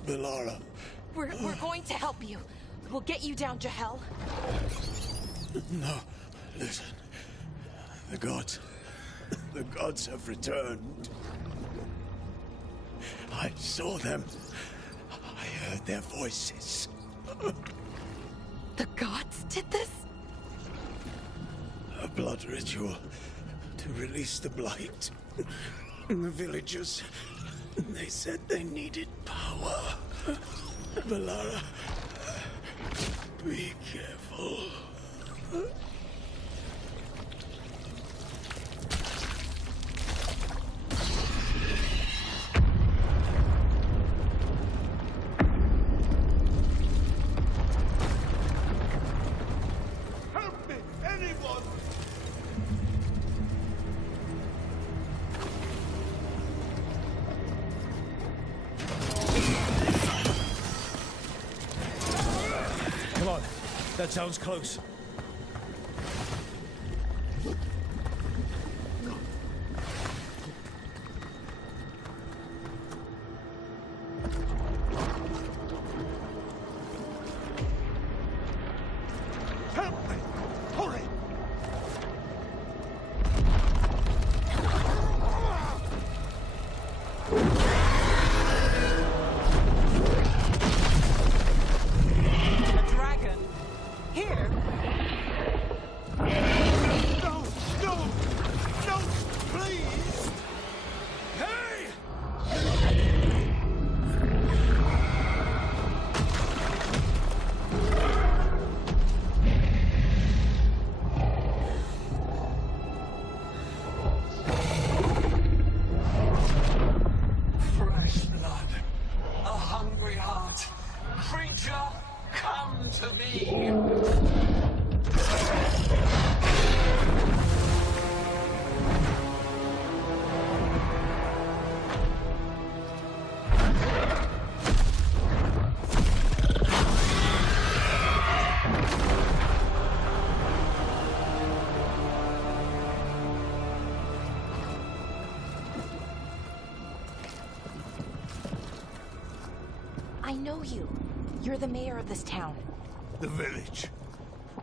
Melara. We're going to help you. We'll get you down, Jahel. No, listen. The gods have returned. I saw them. I heard their voices. The gods did this? A blood ritual to release the blight. The villagers, they said they needed power. Melara, be careful. Help me! Anyone! Come on, that sounds close. Help me! Hurry! A dragon? Here? No! No! No! Please! Hey! Fresh blood, a hungry heart. Creature, come to me. I know you. You're the mayor of this town. The village.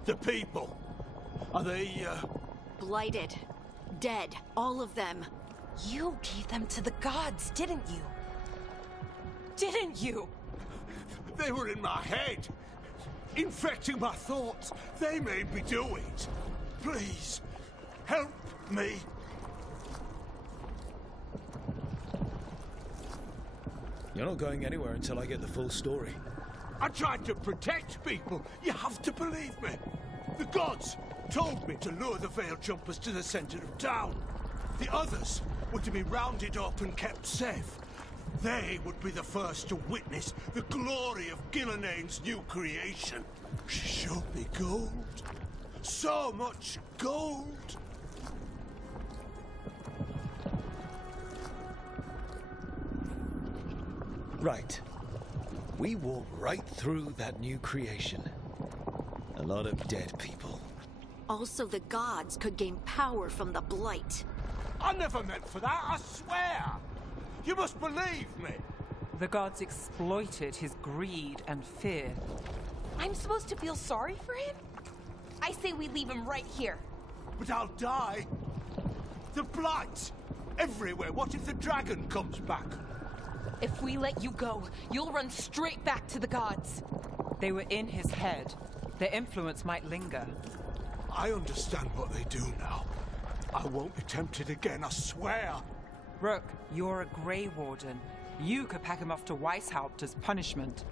The people. Are they, Blighted. Dead. All of them. You gave them to the gods, didn't you? Didn't you? They were in my head. Infecting my thoughts. They made me do it. Please, help me. You're not going anywhere until I get the full story. I tried to protect people. You have to believe me. The gods told me to lure the Veil Jumpers to the center of town. The others were to be rounded up and kept safe. They would be the first to witness the glory of Gillanane's new creation. She showed me gold. So much gold. Right. We walked right through that new creation. A lot of dead people. Also, the gods could gain power from the Blight. I never meant for that, I swear! You must believe me! The gods exploited his greed and fear. I'm supposed to feel sorry for him? I say we leave him right here. But I'll die. The Blight! Everywhere. What if the dragon comes back? If we let you go, you'll run straight back to the gods. They were in his head. Their influence might linger. I understand what they do now. I won't be tempted again, I swear. Rook, you're a Grey Warden. You could pack him off to Weishaupt as punishment.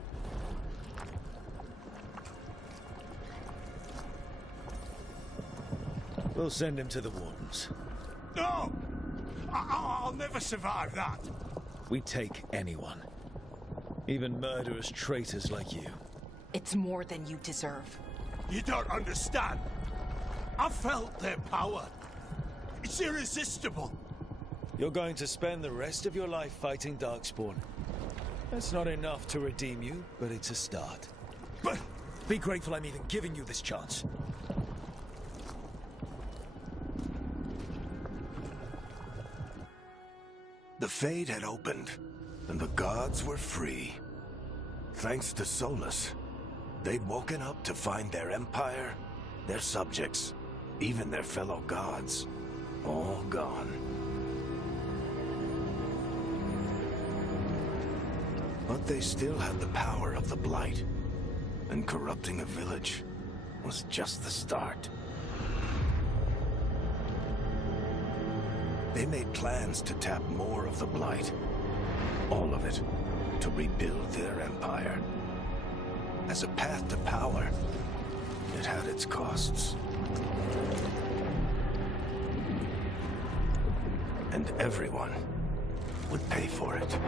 We'll send him to the Wardens. No! I'll never survive that. We take anyone. Even murderous traitors like you. It's more than you deserve. You don't understand. I felt their power. It's irresistible. You're going to spend the rest of your life fighting Darkspawn. That's not enough to redeem you, but it's a start. But be grateful I'm even giving you this chance. The Fade had opened, and the gods were free. Thanks to Solus, they'd woken up to find their empire, their subjects, even their fellow gods, all gone. But they still had the power of the Blight, and corrupting a village was just the start. They made plans to tap more of the Blight. All of it, to rebuild their empire. As a path to power, it had its costs. And everyone would pay for it.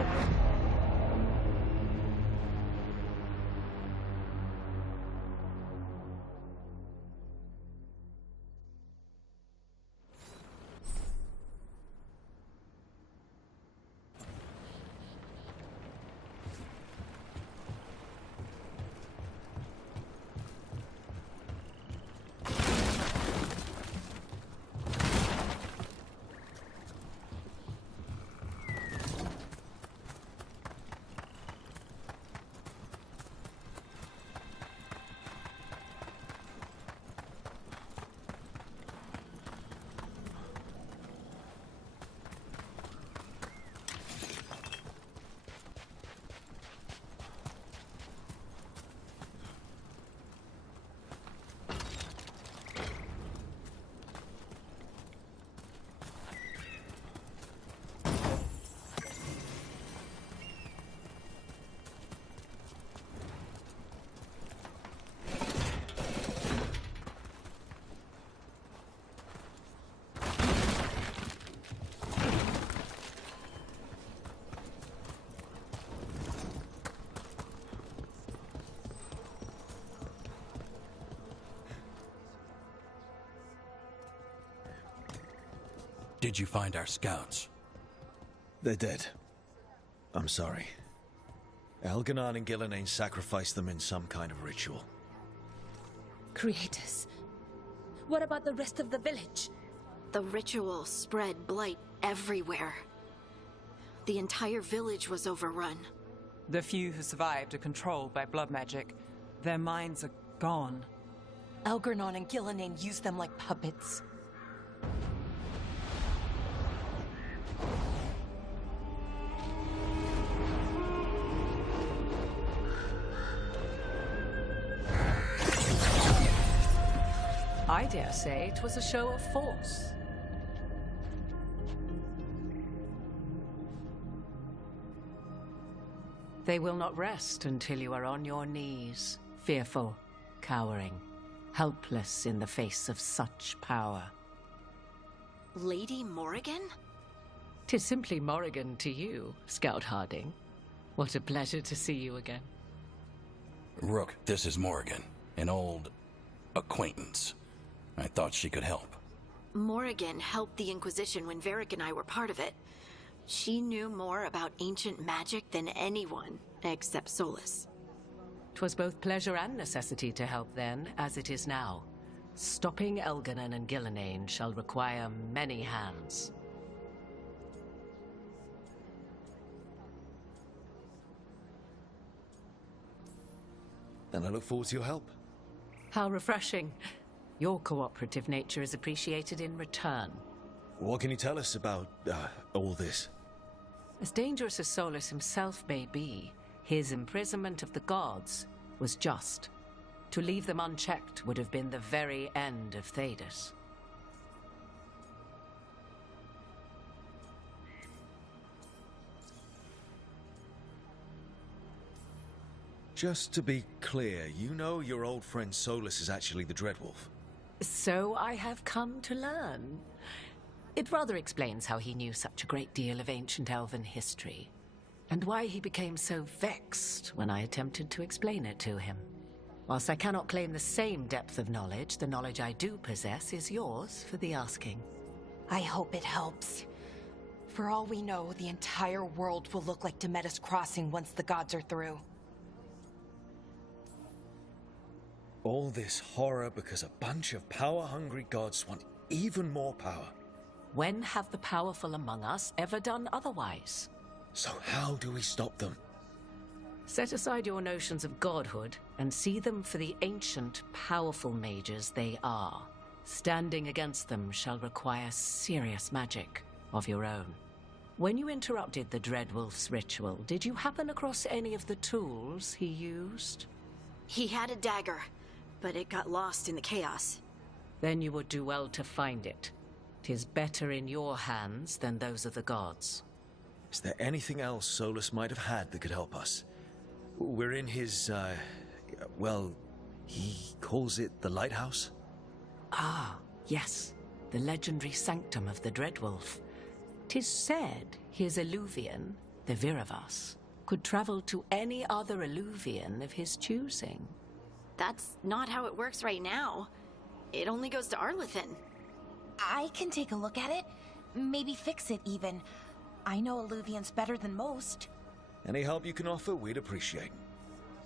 Did you find our scouts? They're dead. I'm sorry. Elganon and Gillanane sacrificed them in some kind of ritual. Creators. What about the rest of the village? The ritual spread blight everywhere. The entire village was overrun. The few who survived are controlled by blood magic. Their minds are gone. Elgarnon and Gillanane used them like puppets. I dare say it was a show of force. They will not rest until you are on your knees, fearful, cowering, helpless in the face of such power. Lady Morrigan? 'Tis simply Morrigan to you, Scout Harding. What a pleasure to see you again. Rook, this is Morrigan, an old acquaintance. I thought she could help. Morrigan helped the Inquisition when Varric and I were part of it. She knew more about ancient magic than anyone, except Solus. 'Twas both pleasure and necessity to help then, as it is now. Stopping Elganon and Gillenane shall require many hands. Then I look forward to your help. How refreshing. Your cooperative nature is appreciated in return. What can you tell us about, all this? As dangerous as Solus himself may be, his imprisonment of the gods was just. To leave them unchecked would have been the very end of Thedas. Just to be clear, you know your old friend Solus is actually the Dreadwolf. So I have come to learn. It rather explains how he knew such a great deal of ancient elven history, and why he became so vexed when I attempted to explain it to him. Whilst I cannot claim the same depth of knowledge, the knowledge I do possess is yours for the asking. I hope it helps. For all we know, the entire world will look like Demetus Crossing once the gods are through. All this horror because a bunch of power-hungry gods want even more power. When have the powerful among us ever done otherwise? So how do we stop them? Set aside your notions of godhood and see them for the ancient, powerful mages they are. Standing against them shall require serious magic of your own. When you interrupted the Dreadwolf's ritual, did you happen across any of the tools he used? He had a dagger, but it got lost in the chaos. Then you would do well to find it. 'Tis better in your hands than those of the gods. Is there anything else Solus might have had that could help us? We're in his, well, he calls it the lighthouse? Ah, yes. The legendary sanctum of the Dreadwolf. 'Tis said his Illuvian, the Minrathous, could travel to any other Illuvian of his choosing. That's not how it works right now. It only goes to Arlathan. I can take a look at it. Maybe fix it, even. I know Illuvians better than most. Any help you can offer, we'd appreciate.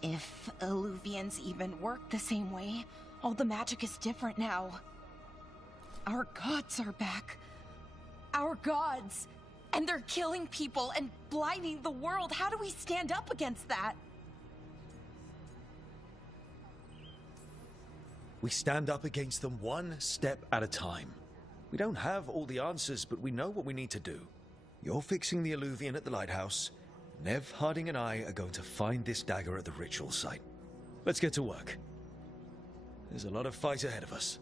If Illuvians even work the same way, all the magic is different now. Our gods are back. Our gods! And they're killing people and blinding the world. How do we stand up against that? We stand up against them one step at a time. We don't have all the answers, but we know what we need to do. You're fixing the Illuvian at the lighthouse. Nev, Harding, and I are going to find this dagger at the ritual site. Let's get to work. There's a lot of fight ahead of us.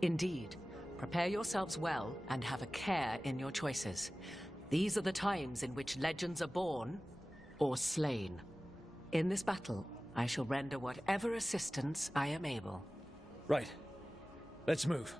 Indeed. Prepare yourselves well and have a care in your choices. These are the times in which legends are born or slain. In this battle, I shall render whatever assistance I am able. Right. Let's move.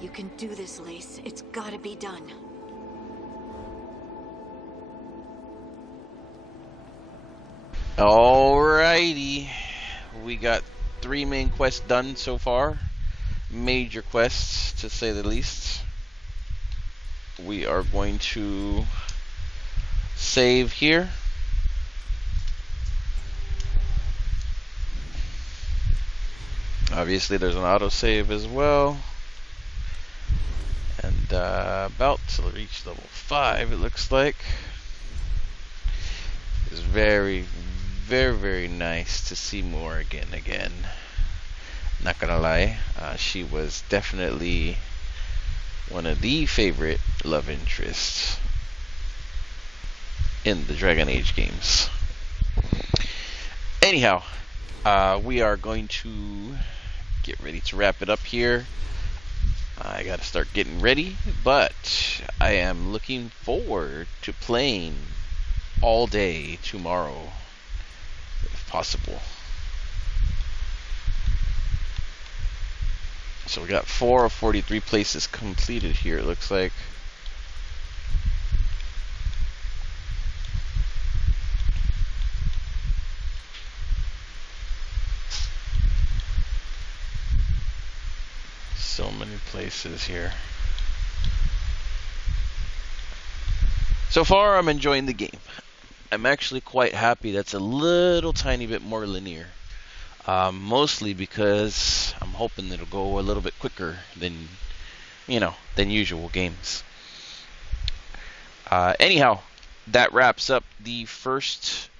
You can do this, Lace. It's gotta be done. Alrighty. We got 3 main quests done so far. Major quests, to say the least. we are going to save here. Obviously there's an autosave as well. And about to reach level 5, it looks like. It's very, very, very nice to see Morrigan again. Not gonna lie, she was definitely one of the favorite love interests in the Dragon Age games. Anyhow, we are going to get ready to wrap it up here. I gotta start getting ready, but I am looking forward to playing all day tomorrow, if possible. So we got 4 of 43 places completed here, it looks like. So many places here. So far, I'm enjoying the game. I'm actually quite happy that's a little tiny bit more linear. Mostly because I'm hoping it'll go a little bit quicker than, than usual games. Anyhow, that wraps up the first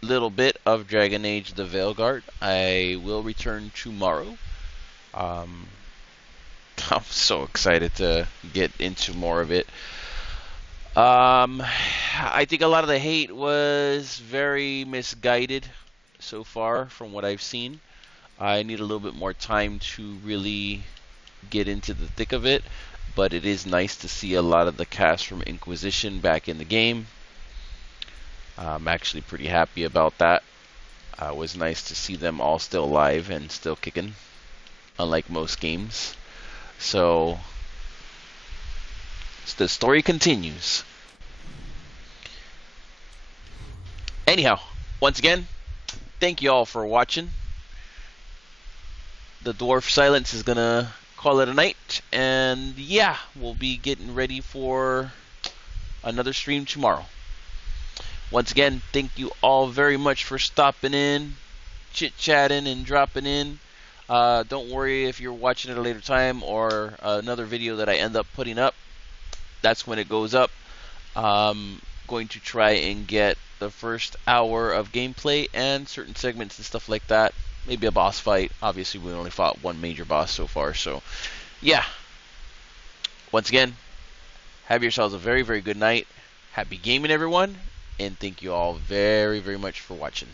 little bit of Dragon Age The Veilguard. I will return tomorrow. I'm so excited to get into more of it. I think a lot of the hate was very misguided so far from what I've seen. I need a little bit more time to really get into the thick of it, but it is nice to see a lot of the cast from Inquisition back in the game. I'm actually pretty happy about that. It was nice to see them all still alive and still kicking, unlike most games. So the story continues. Anyhow, once again, thank you all for watching. The Dwarf Silence is gonna call it a night, and yeah, we'll be getting ready for another stream tomorrow. Once again, thank you all very much for stopping in, chit-chatting, and dropping in. Don't worry if you're watching at a later time or another video that I end up putting up. That's when it goes up. Going to try and get the first hour of gameplay and certain segments and stuff like that. Maybe a boss fight. Obviously, we only fought one major boss so far, so yeah. Once again, have yourselves a very, very good night. Happy gaming, everyone, and thank you all very, very much for watching.